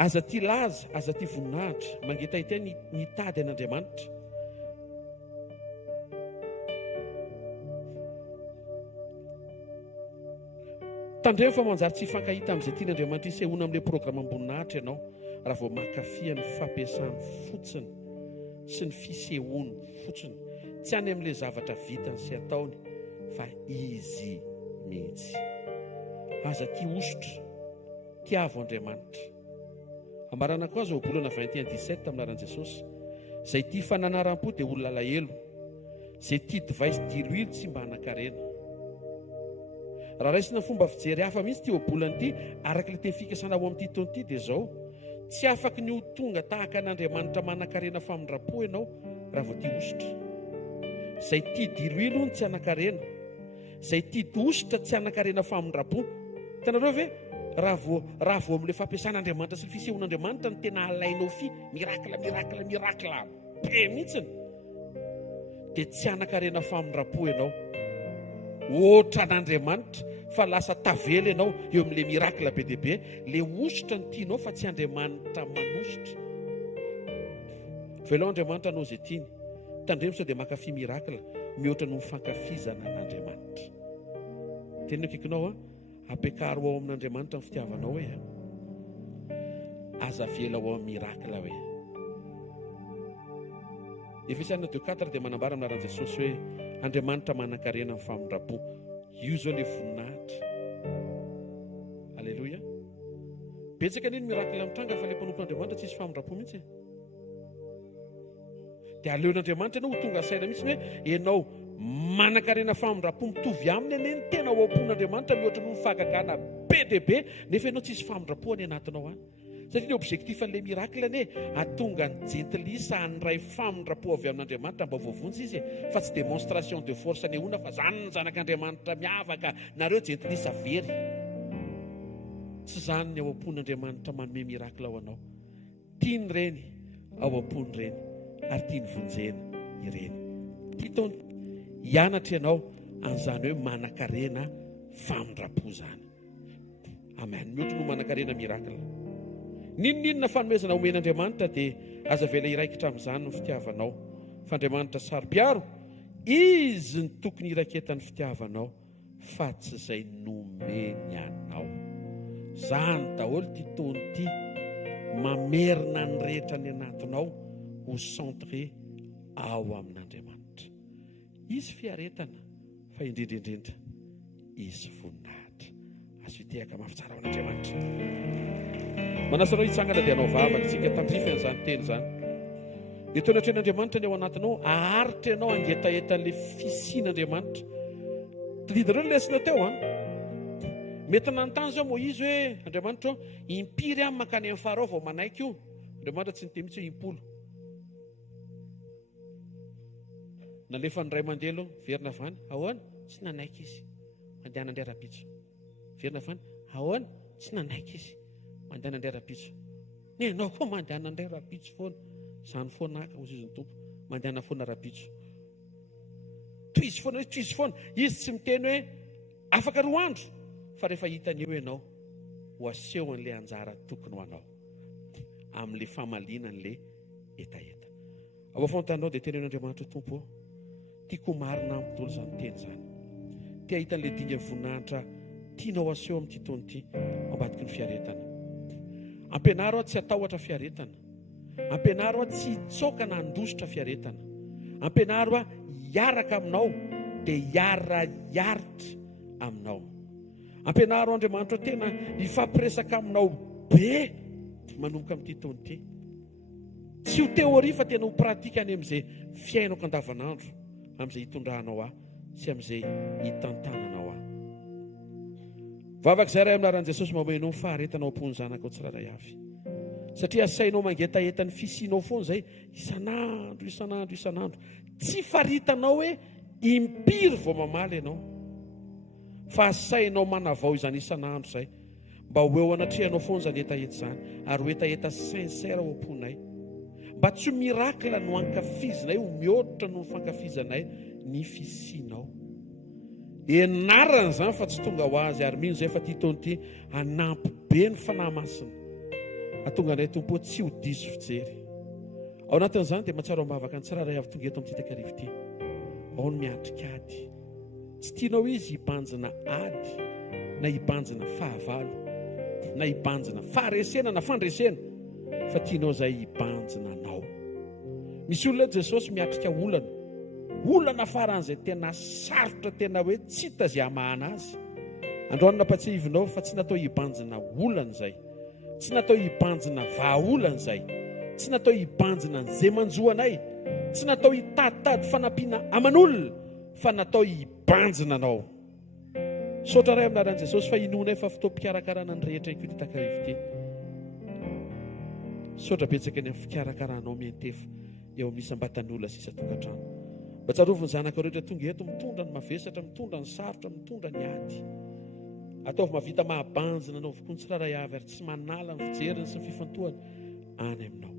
Aza ty laza, aza ty voninahitra mangetahita ny tady an'Andriamanitra. Tandremo fa manjary tsy hifankahita amin'izay tian'Andriamanitra isehoana amin'ilay programa amboninahitra ianao raha vao makafia ny fampiasany fotsiny sy ny fisehoany fotsiny tsy any amin'ilay zavatra vitany sy ataony fa izy mihitsy. Aza ty osotra tiavo Andriamanitra. Amarana koa azo bolana 21:17 amin'ny aran'i Jesosy izay tia fananaram-po dia olona alahelo izay tia divay sy diloilo tsy mba hanan-karena. Raha raisina fomba fijery hafa mihitsy ty obolana ity araka ilay teny fikasana ao amin'ity taona ity dia izao tsy afaka ny ho tonga tahaka an'Andriamanitra manan-karena famindrapo ianao raha vao tia osotra. Izay tia diloilo ny tsy hanan-karena, izay tia osotra tsy hanan-karena famindrapo. Hitanareo ve raha vao amin'ilay fampiasan'Andriamanitra sy ny fisehoan'Andriamanitra ny tena alainao mirakla be mihitsiny dia tsy hanan-karena famindrapo ianao ohatra an'Andriamanitra fa lasa tavela ianao eo amin'ilay mirakla be dehibe. Le osotra ny tianao fa tsy Andriamanitra manositra. Velao Andriamanitra anao izay tiany tandremo sao dia makafy mirakla mihoatra no mifankafizana an'Andriamanitra. Tena akikinao ampiakaro ao amin'Andriamanitra ny fitiavanao hoe aza vela ao amin'ny mirakla hoe. Efesiana 2:4 dia manambara amin'ny aran'i Jesosy hoe Andriamanitra manan-karena amin'ny famindrapo. Io zao ilay voninahitra. Alleluia. Betsaka niny mirakla mitranga fa ilay mpanompon'Andriamanitra tsisy famindrapo mihitsy. Dia aleon'Andriamanitra ianao ho tonga saina mihitsy hoe ianao manan-karena famindrapo mitovy aminy ane ny tena ho am-pon'Andriamanitra mihoatra no mifakakana be dia be nefa ianao tsisy famindrapo any anatinao any. Satria ny objectifan'ilay miracle ane atonga ny jentilisa anyray famindrapo avy amin'Andriamanitra mba voavonjy izy fa tsy démonstration de force anehoana fa zany ny zanak'Andriamanitra miavaka nareo jentilisa very. Tsy zany ny ao am-pon'Andriamanitra manome miracle ao anao. Tiany reny ao am-pony reny ary tiany vonjena ireny. Titony hianatra ianao an'izany hoe manan-karena famindrapo zany. Amen. Mihoatra no manan-karena miracle. Ninonina fanomezana omen'Andriamanitra dia aza vela iraikitra amin'izany ny fitiavanao. Fa Andriamanitra saro-piaro, izy ny tokony iraiketan'ny fitiavanao fa tsy izay nomeny anao. Zany daholo ty taony ty mamerina ny rehetra ny anatinao ho centré ao amin'Andriamanitra. Izy fiaretana fa indrindraindrindra izy voninahitra. Azo hitehaka mafy tsara ao an'Andriamanitra. Manasanao hitsangana dia anao vavaka tsika tandrifa n'izany teny zany. Dia teo anatrehan'Andriamanitra ny ao anatinao aharitra ianao angetaetan'ilay fisian'Andriamanitra. Tadidareo ny lesina teo mety nanontany zao Moïse hoe Andriamanitra impiry amin'ny mankany amin'ny farao vao manaiky io. Andriamanitra tsy niteny mihitsy hoe impolo. Nalefa ny ray mandelo verina avany ahoana tsy nanaiky izy mandehana andeha rapitso. Verina avany ahoana tsy nanaiky izy mandehana andeha rapitso. Ny ianao koa mandehana andeha rapitso foana. Zany foana haka hozy izy ny tompo mandehana foana rapitso. Toy izy foana. Izy tsy miteny hoe afaka roa andro fa rehefa hitany eo ianao ho aseho an'ilay anjara tokony ho anao amin'ilay famalinan'ilay etaeta. Ao afontanao dia tenen'Andriamanitra tompo tiako marina amin'ny dolo zany teny zany. Tia hitan'ilay dingan'ny voninahitra tianao aseho amin'ity taona ity ambadiky ny fiaretana. Ampianaro aho tsy atahotra fiaretana. Ampianaro aho tsy hitsoka na handositra fiaretana. Ampianaro aho hiaraka aminao dia hiara-hiaritra aminao. Ampianaro Andriamanitra tena hifampiresaka aminao be manomboka amin'ity taona ity. Tsy ho teoria fa tena ho pratika any amin'izay fiainako andavanandro, amin'izay hitondrahanao aho sy amin'izay hitantananao aho. Vavaka izay ray amin'ny anaran'i Jesosy mamoenao ny faharetana ao am-pony zanaka ao tsiraray avy. Satria asainao mangetaeta ny fisianao foana izay isanandro. Tsy faritanao hoe impiry vao mamaly ianao. Fa asainao manavao izany isanandro izay mba ho eo anatrehanao foana izany etaeta izany ary ho etaeta sincère ao am-ponay. Mba tsy ho miracle no ankafizinay, ho mihoatra no fankafizanay ny fisianao. Enarana izany fa tsy tonga ho azy ary mino izay fa ty taona ity hanampy be ny fanahy masina. Atonga anay tompo tsy ho diso fijery. Ao anatin'izany dia mahatsara mavaka ny tsiraray avy tonga eto amin'ity takarivo ity. Ao no miatrika ady. Tsy tianao izy hibanjina ady, na hibanjina fahavalo, na hibanjina faharesena na fandresena, fa tianao izay hibanjina anao. Misy olona Jesosy miatrika olana faran'izay tena sarotra, tena hoe tsy hita izay hamahana azy. Androany nampatsivinao fa tsy natao hibanjina olana izay, tsy natao hibanjina vahaolana izay, tsy natao hibanjina an'izay manjoanay, tsy natao hitaditady fanampiana aman'olona, fa natao hibanjina anao. Saotra ray amin'ny anaran'i Jesosy fa inonay fa fotoam-pikarakarana ny rehetra ity takarivo ity. Saotra betsaka ny amin'ny fikarakaranao mientefa eo amin'ny isam-batan'olona sisa tokantrano. Mba tsaroviny zanaka rehetra tonga eto mitondra ny mavesatra, mitondra ny sarotra, mitondra ny ady. Ataovy mavita mahabanjina anao vokoa ny tsiraray avy ary tsy manala ny fijeriny sy ny fifantohany any aminao.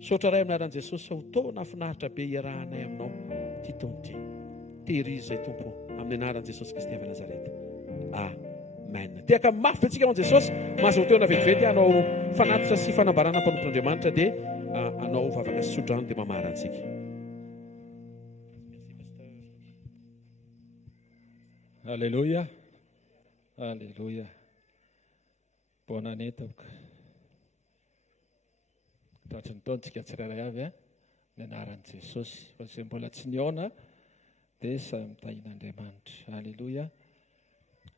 Saotra ray amin'ny anaran'i Jesosy fa ho toa nafinaritra be iarahanay aminao ty taona ity. Tehirizy izay tompo amin'ny anaran'i Jesosy Kristy avy Nazareta. Amen. Tehaka mafy be tsika amin'i Jesosy, mahazo teona vetivety anao fanatitra sy fanambarana mpanompon'Andriamanitra dia anao vavaka sy sodrano dia mamara antsika. Alléluia. Alléluia. Bonne année donc. Tratry ny taontsika tsiraray avy ny anaran'i Jesosy. Fa izay mbola tsy niaona dia samy mitahin'Andriamanitra. Alléluia.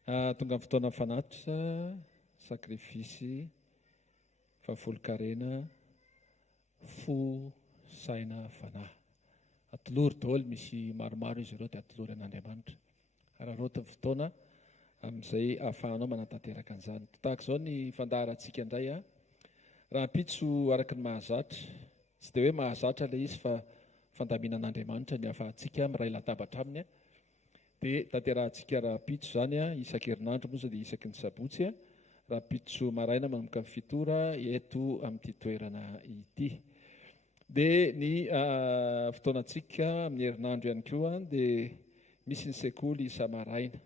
Tonga amin'ny fotoana fanatitra, sakrifisy, fahafolon-karena, fo saina fanahy. atolory daholo misy maromaro izy ireo dia atolory an'Andriamanitra. Raha rota fotoana amin'izay ahafahanao manatanteraka an'izany. Tahaka izao ny fandaharantsika indray a. Raha ampitso araka ny mahazatra, tsy dia hoe mahazatra ilay izy fa fandaminan'Andriamanitra ny ahafahantsika miray latabatra aminy a. Dia tanterahantsika raha ampitso izany a, isan-kerinandro moa dia isaky ny sabotsy a. Raha ampitso maraina manomboka amin'ny fitora eto amin'ity toerana ity. Dia ny fotoanantsika amin'ny herinandro ihany koa dia misy ny sekoly isa-maraina.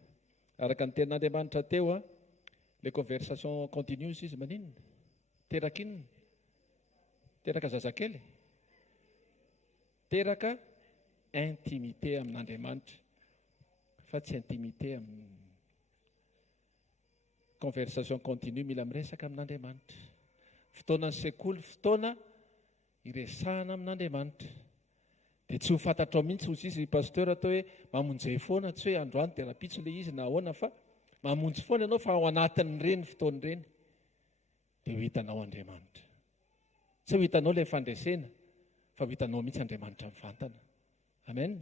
Araka ny tenin'Andriamanitra teo a, le conversation continue izy maninona? Teraka inona? Teraka zazakely? Teraka intimité amin'Andriamanitra. Fa tsy intimité amin'ny conversation continue mila miresaka amin'Andriamanitra. Fotoanan'ny sekoly, fotoana iresahana amin'Andriamanitra. Dia tsy ho fantatrao mihitsy hozy izy pasteur atao hoe mamonjy foana, tsy hoe androany dia rapitso ilay izy na ahoana, fa mamonjy foana ianao fa ao anatin'ireny fotoana ireny dia ho hitanao Andriamanitra. Tsy ho hitanao ilay fandresena fa ho hitanao mihitsy Andriamanitra mivantana. Amen.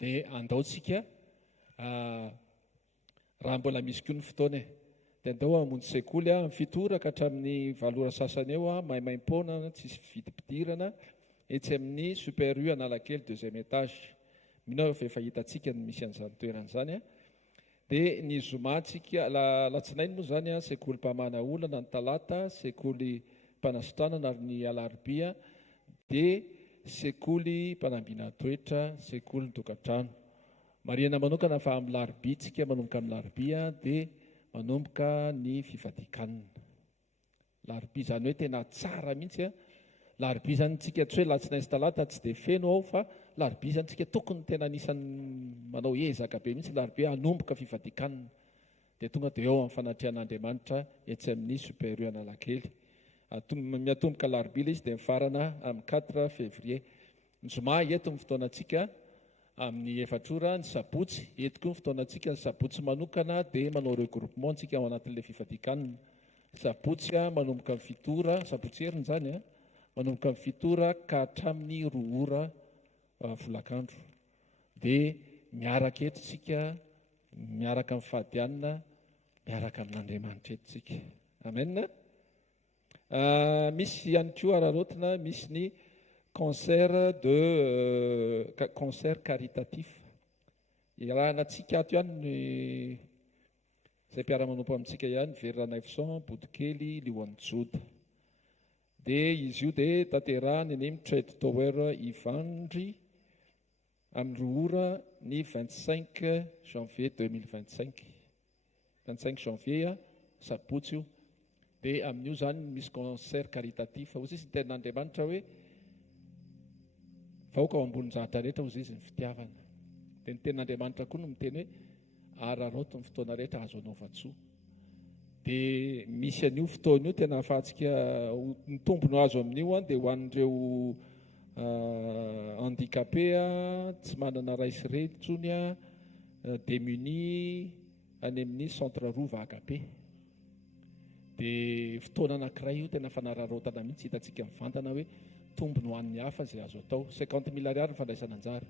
Dia andaontsika raha mbola misy koa ny fotoana dia andao hamonjy sekoly amin'ny fitora ka hatramin'ny 7 ora sasany eo maimaim-poana, tsisy vidim-pidirana etsy amin'ny super U Analakely 2e étage. Minao efa hitantsika ny misy an'izany toeran'izany a. Dia ny zomantsika latsinainy moa zany a, sekoly mpamana olana, ny talata sekoly mpanasitranana ary ny alarobia dia sekoly mpanambiana toetra, sekoly ny tokantrano. Mariana manokana fa amin'ny larobia tsika manomboka amin'ny larobia dia manomboka ny fifadikanina. Larobia zany hoe tena tsara mihitsy a. Larobia zany tsika tsy hoe latsinainy sy talata tsy dia feno ao, fa larobia zany tsika tokony tena anisan'ny manao ezaka be mihitsy larobia hanomboka fifadikanina. Dia tonga dia eo amin'ny fanatrehan'Andriamanitra etsy amin'ny super U Analakely. Miatomboka larobia ilay izy dia mifarana amin'ny 4 février. Ny zoma eto ny fotoanantsika amin'ny 4 ora, ny sabotsy eto koa ny fotoanantsika, ny sabotsy manokana dia manao regroupement ntsika ao anatin'ilay fifadikanina. Sabotsy manomboka amin'ny 7 ora, sabotsy heriny zany a, manomboka amin'ny 7 ora ka hatramin'ny 2 ora folakandro. Dia miaraka eto tsika, miaraka amin'ny fahadianina, miaraka amin'Andriamanitra eto tsika. Amen. Misy ihany koa ararotina, misy ny concert caritatif. Iarahanantsika ato ihany ny izay mpiara-manompo amintsika ihany, Vera Naifson, Bodikely, Lioanjoda. Dia izy io dia tanterahany any amin'ny Trade Tower Ivandry amin'ny 2 ora ny 25 janvier 2025. 25 janvier sabotsy io. Dia amin'io zany misy concert caritatif. Hozy izy ny tenin'Andriamanitra hoe vahoaka ao ambonin-jahatra rehetra hozy izy ny fitiavana. Dia ny tenin'Andriamanitra koa no miteny hoe araroto ny fotoana rehetra azo anaova-tsoa. Dia misy an'io fotoana io tena ahafahantsika ny tombony azo amin'io dia ho an'ireo handicapé, tsy manana raisy rentsony, démunis any amin'ny centre rova Agapé. Dia fotoana anankiray io tena fanararotana mihitsy, hitantsika mivantana hoe tombony ho an'ny hafa izay azo atao. 50 000 ariary ny fandraisana anjara.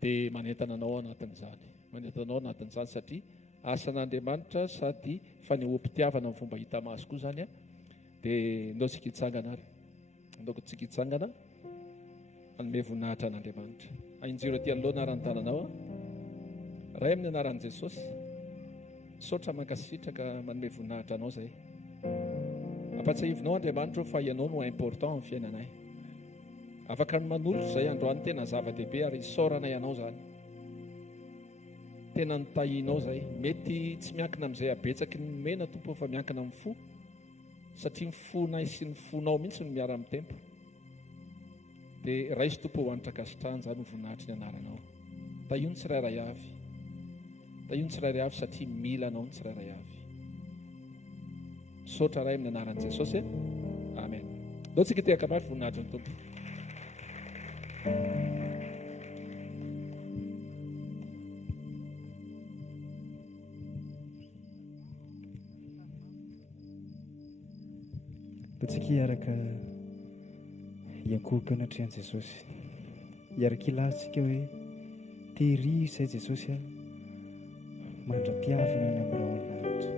Dia manentana anao anatin'izany. Manentana anao anatin'izany satria asan'Andriamanitra sady fanehoam-pitiavana amin'ny fomba hita maso koa zany a. Dia ndaontsika hitsangana ary. Ndaontsika hitsangana hanome voninahitra an'Andriamanitra. Ainjiro aty anoloana arany tananao a. Ray amin'ny anaran'i Jesosy. Saotra mankasitraka manome voninahitra anao zay. Ampatsahivinao Andriamanitra fa ianao no important amin'ny fiainanay. Afaka ny manolotra izay androany tena zava-dehibe ary isaorana ianao zany. Tena nitahinao zay. Mety tsy miankina amin'izay abetsaky ny mena tompo fa miankina amin'ny fo. Satria ny fonay sy ny fonao mihitsy no miara amin'ny tempo. Dia raisy tompo ho anitra kasitrahany zany ho voninahitry ny anaranao. Tahio ny tsirairay avy. Tahio ny tsirairay avy satria mila anao ny tsirairay avy. Saotra ray amin'ny anaran'i Jesosy. Amen. Ndaontsika te akamafy voninahitra ny tompo. Ndaontsika hiaraka hiankohoka anatrehan'i Jesosy. hiarakilatsika hoe tery izay Jesosy a mandra-piavana ny amin'ireo lanitra.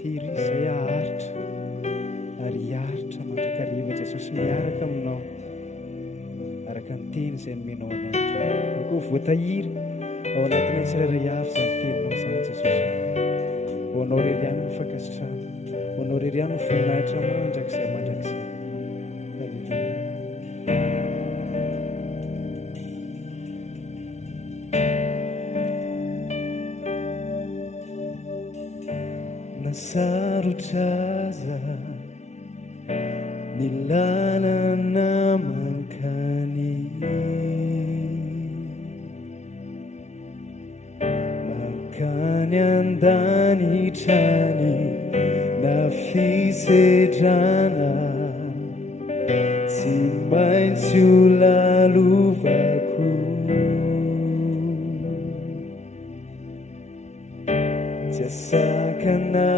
Tery izay aharitra ary hiaritra mandrakariva Jesosy miaraka aminao araka ny teny izay nomenao anandro. Koa voatahiry ao anatin'ny tsirairay avy izay niteninao izany Jesosy. Ho anao rery ihany ny fankasitrahana, ho anao rery ihany ny voninahitra mandrakizay mandrakizay. Halleluia. Nasarotra aza ny lalana mankany, mankany an-danitrany na fisedrana, tsy maintsy ho lalovako. Tsy asakana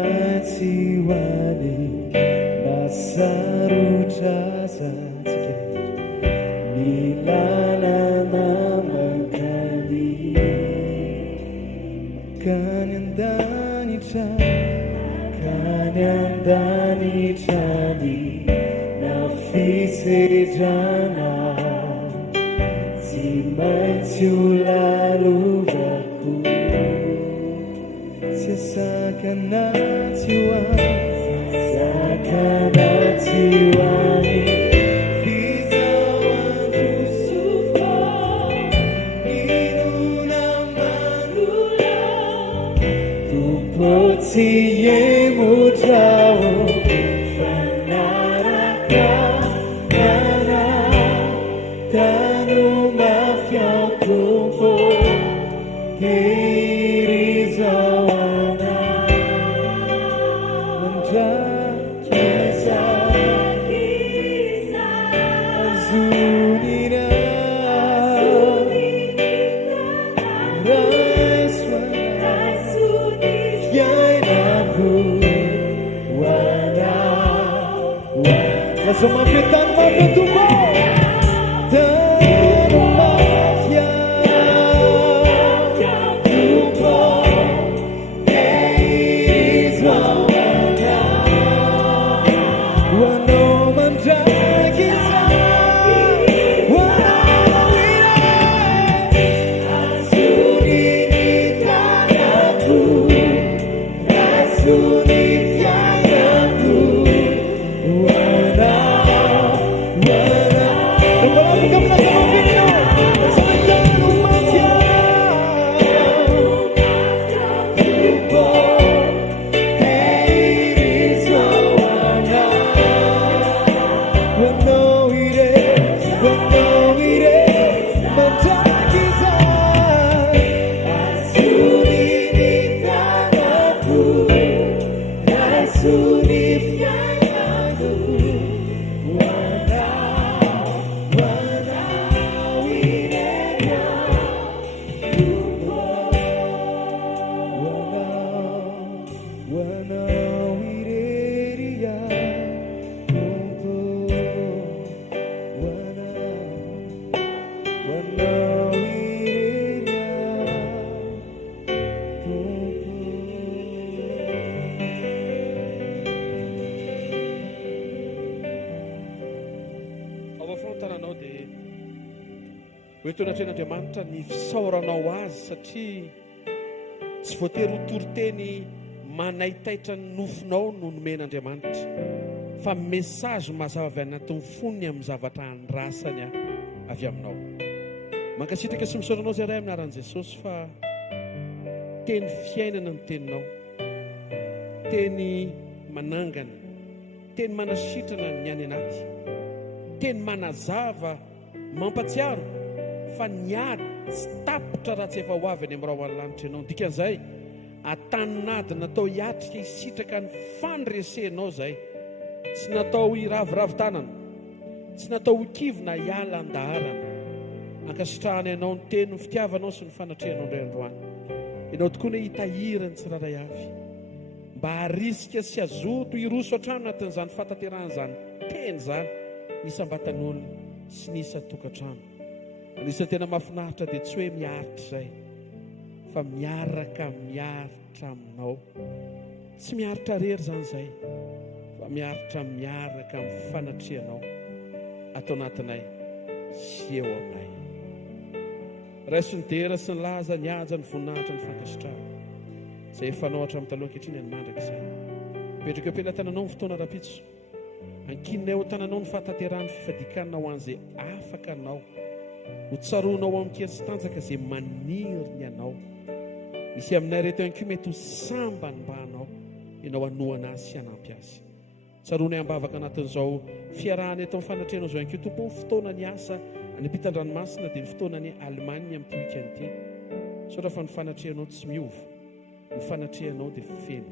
tsy hoany nasarotra aza ny lalana mankany, mankany an-danitra, mankany an-danitrany na fisedrana, tsy maintsy ho lalovako. Sakana tiwani, sakana tiwani, visa wantu sufa, inuna manula, tupoti yemutao, fanaraka, nana, tanu mafia kumpo, Sumafetan mafetuko dan mafia tuko izwana wano mandrakiza wanawira asuni nitanaku asuni fianaku Andriamanitra ny fisaoranao azy satria tsy voatery ho toriteny manaitaitra ny nofinao no nomen'Andriamanitra, fa mesazy mazava avy anatin'ny foniny amin'ny zavatra andrasany avy aminao. Mankasitraka sy misaoranao zay ray amin'ny anaran'i Jesosy fa teny fiainana ny teninao, teny manangana, teny manasitrana ny any anaty, teny manazava mampatsiaro fa niady tsy tapotra raha tsy efa ho avy any amin'irao an-lanitra ianao. Dikan'izay ataninady natao hiatrika hisitraka ny fandresenao zay, tsy natao hiraviravin-tanana, tsy natao hikivona hiala an-daharana. Ankasitrahana ianao ny teny ny fitiavanao sy ny fanatrehanao indray androany. Ianao tokoa ny hitahirany tsiraray avy mba harisika sy azoto hiroso hatrano anatin'izany fatateran'izany teny zany nisambatan'olona sy nisa tokantrano. Anisany tena mahafinaritra dia tsy hoe miaritra izay fa miaraka miaritra aminao. Tsy miaritra rery zany izay fa miaritra miaraka amin'ny fanatrianao ato anatinay sy eo aminay. Raiso ny dera sy ny laza ny haja ny voninahitra ny fankasitrahana izay efanao hatramin'ny taloha ankehitriny ny mandraka izay. Petraka eo am-pelantananao ny fotoana rapitso. Ankinonay ao an-tananao ny fahatanterahany fifadikanana ho an'izay afaka anao. Ho tsaroanao amin'ny kely sy tanjaka izay maniry ny anao. Misy aminay reto ihany koa mety ho sambany mba anao ianao anohana azy sy hanampy azy. Tsaroanay ambavaka anatin'izao fiarahany eto amin'ny fanatrianao izao ihany koa tompo ny fotoana ny asa any ampitan-dranomasina dia ny fotoana ny Alemania amin'ny weekend ity. Saotra fa ny fanatrianao tsy miova, ny fanatrianao dia feno.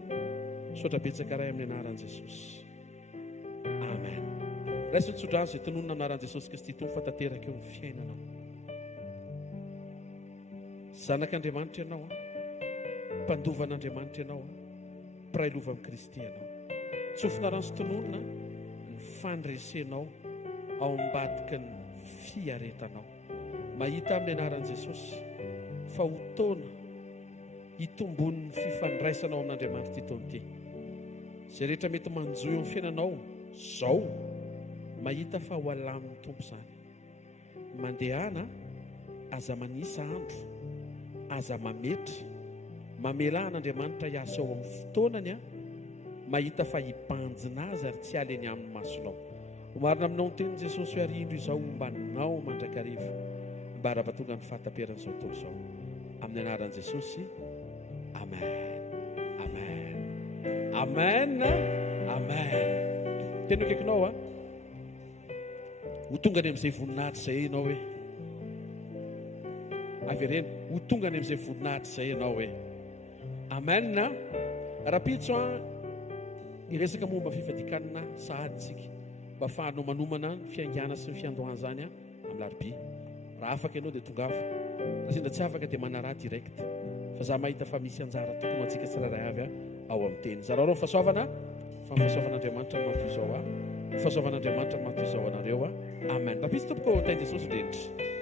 Saotra betsaka ray amin'ny anaran'i Jesosy. Amen. Raiso ny tsodrano izay tononona anaran'i Jesosy Kristy tompo fa tanteraka eo amin'ny fiainanao. Zanak'Andriamanitra ianao, mpandovan'Andriamanitra ianao, mpiray lova amin'ny Kristy ianao. Tsofina rano sy tononona ny fandresenao ao ambadiky ny fiaretanao. Mahita amin'ny anaran'i Jesosy fa ho taona hitombon'ny fifandraisanao amin'Andriamanitra ity taona ity. Izay rehetra mety manjoy eo amin'ny fiainanao zao, mahita fa ho alamin'ny tompo izany. Mandehana aza manisa andro, aza mametry, mamela an'Andriamanitra hiasa ao amin'ny fotoanany mahita fa hibanjina azy ary tsy haly eny amin'ny masonao. Omarina aminao ny tenin'i Jesosy hoe arindro izao mba nao mandrakariva mba ara-pahatonga ny fahatamperan'izao tontolo izao. Amin'ny anaran'i Jesosy, amen, amen, amen, amen. Tena akaikinao ho tonga any amin'izay voninahitra izay ianao hoe avy ireny, ho tonga any amin'izay voninahitra izay ianao hoe amen. Rapitso iresaka momba fifadikanana sahady tsika mba afahanao manomana ny fiangana sy ny fiandohana zany amin'ny larobia. Raha afaka ianao dia tongava, raha sendra tsy afaka dia manaraha direct fa za mahita fa misy anjara tokony antsika tsirairay avy ao amin'ny teny. Zareo rao fahasoavana fa fahasoavan'Andriamanitra ny mantoy izao fahasoavan'Andriamanitra ny mantoy izao anareo amen. Rapitso tompoko tain'i Jesosy indrindra.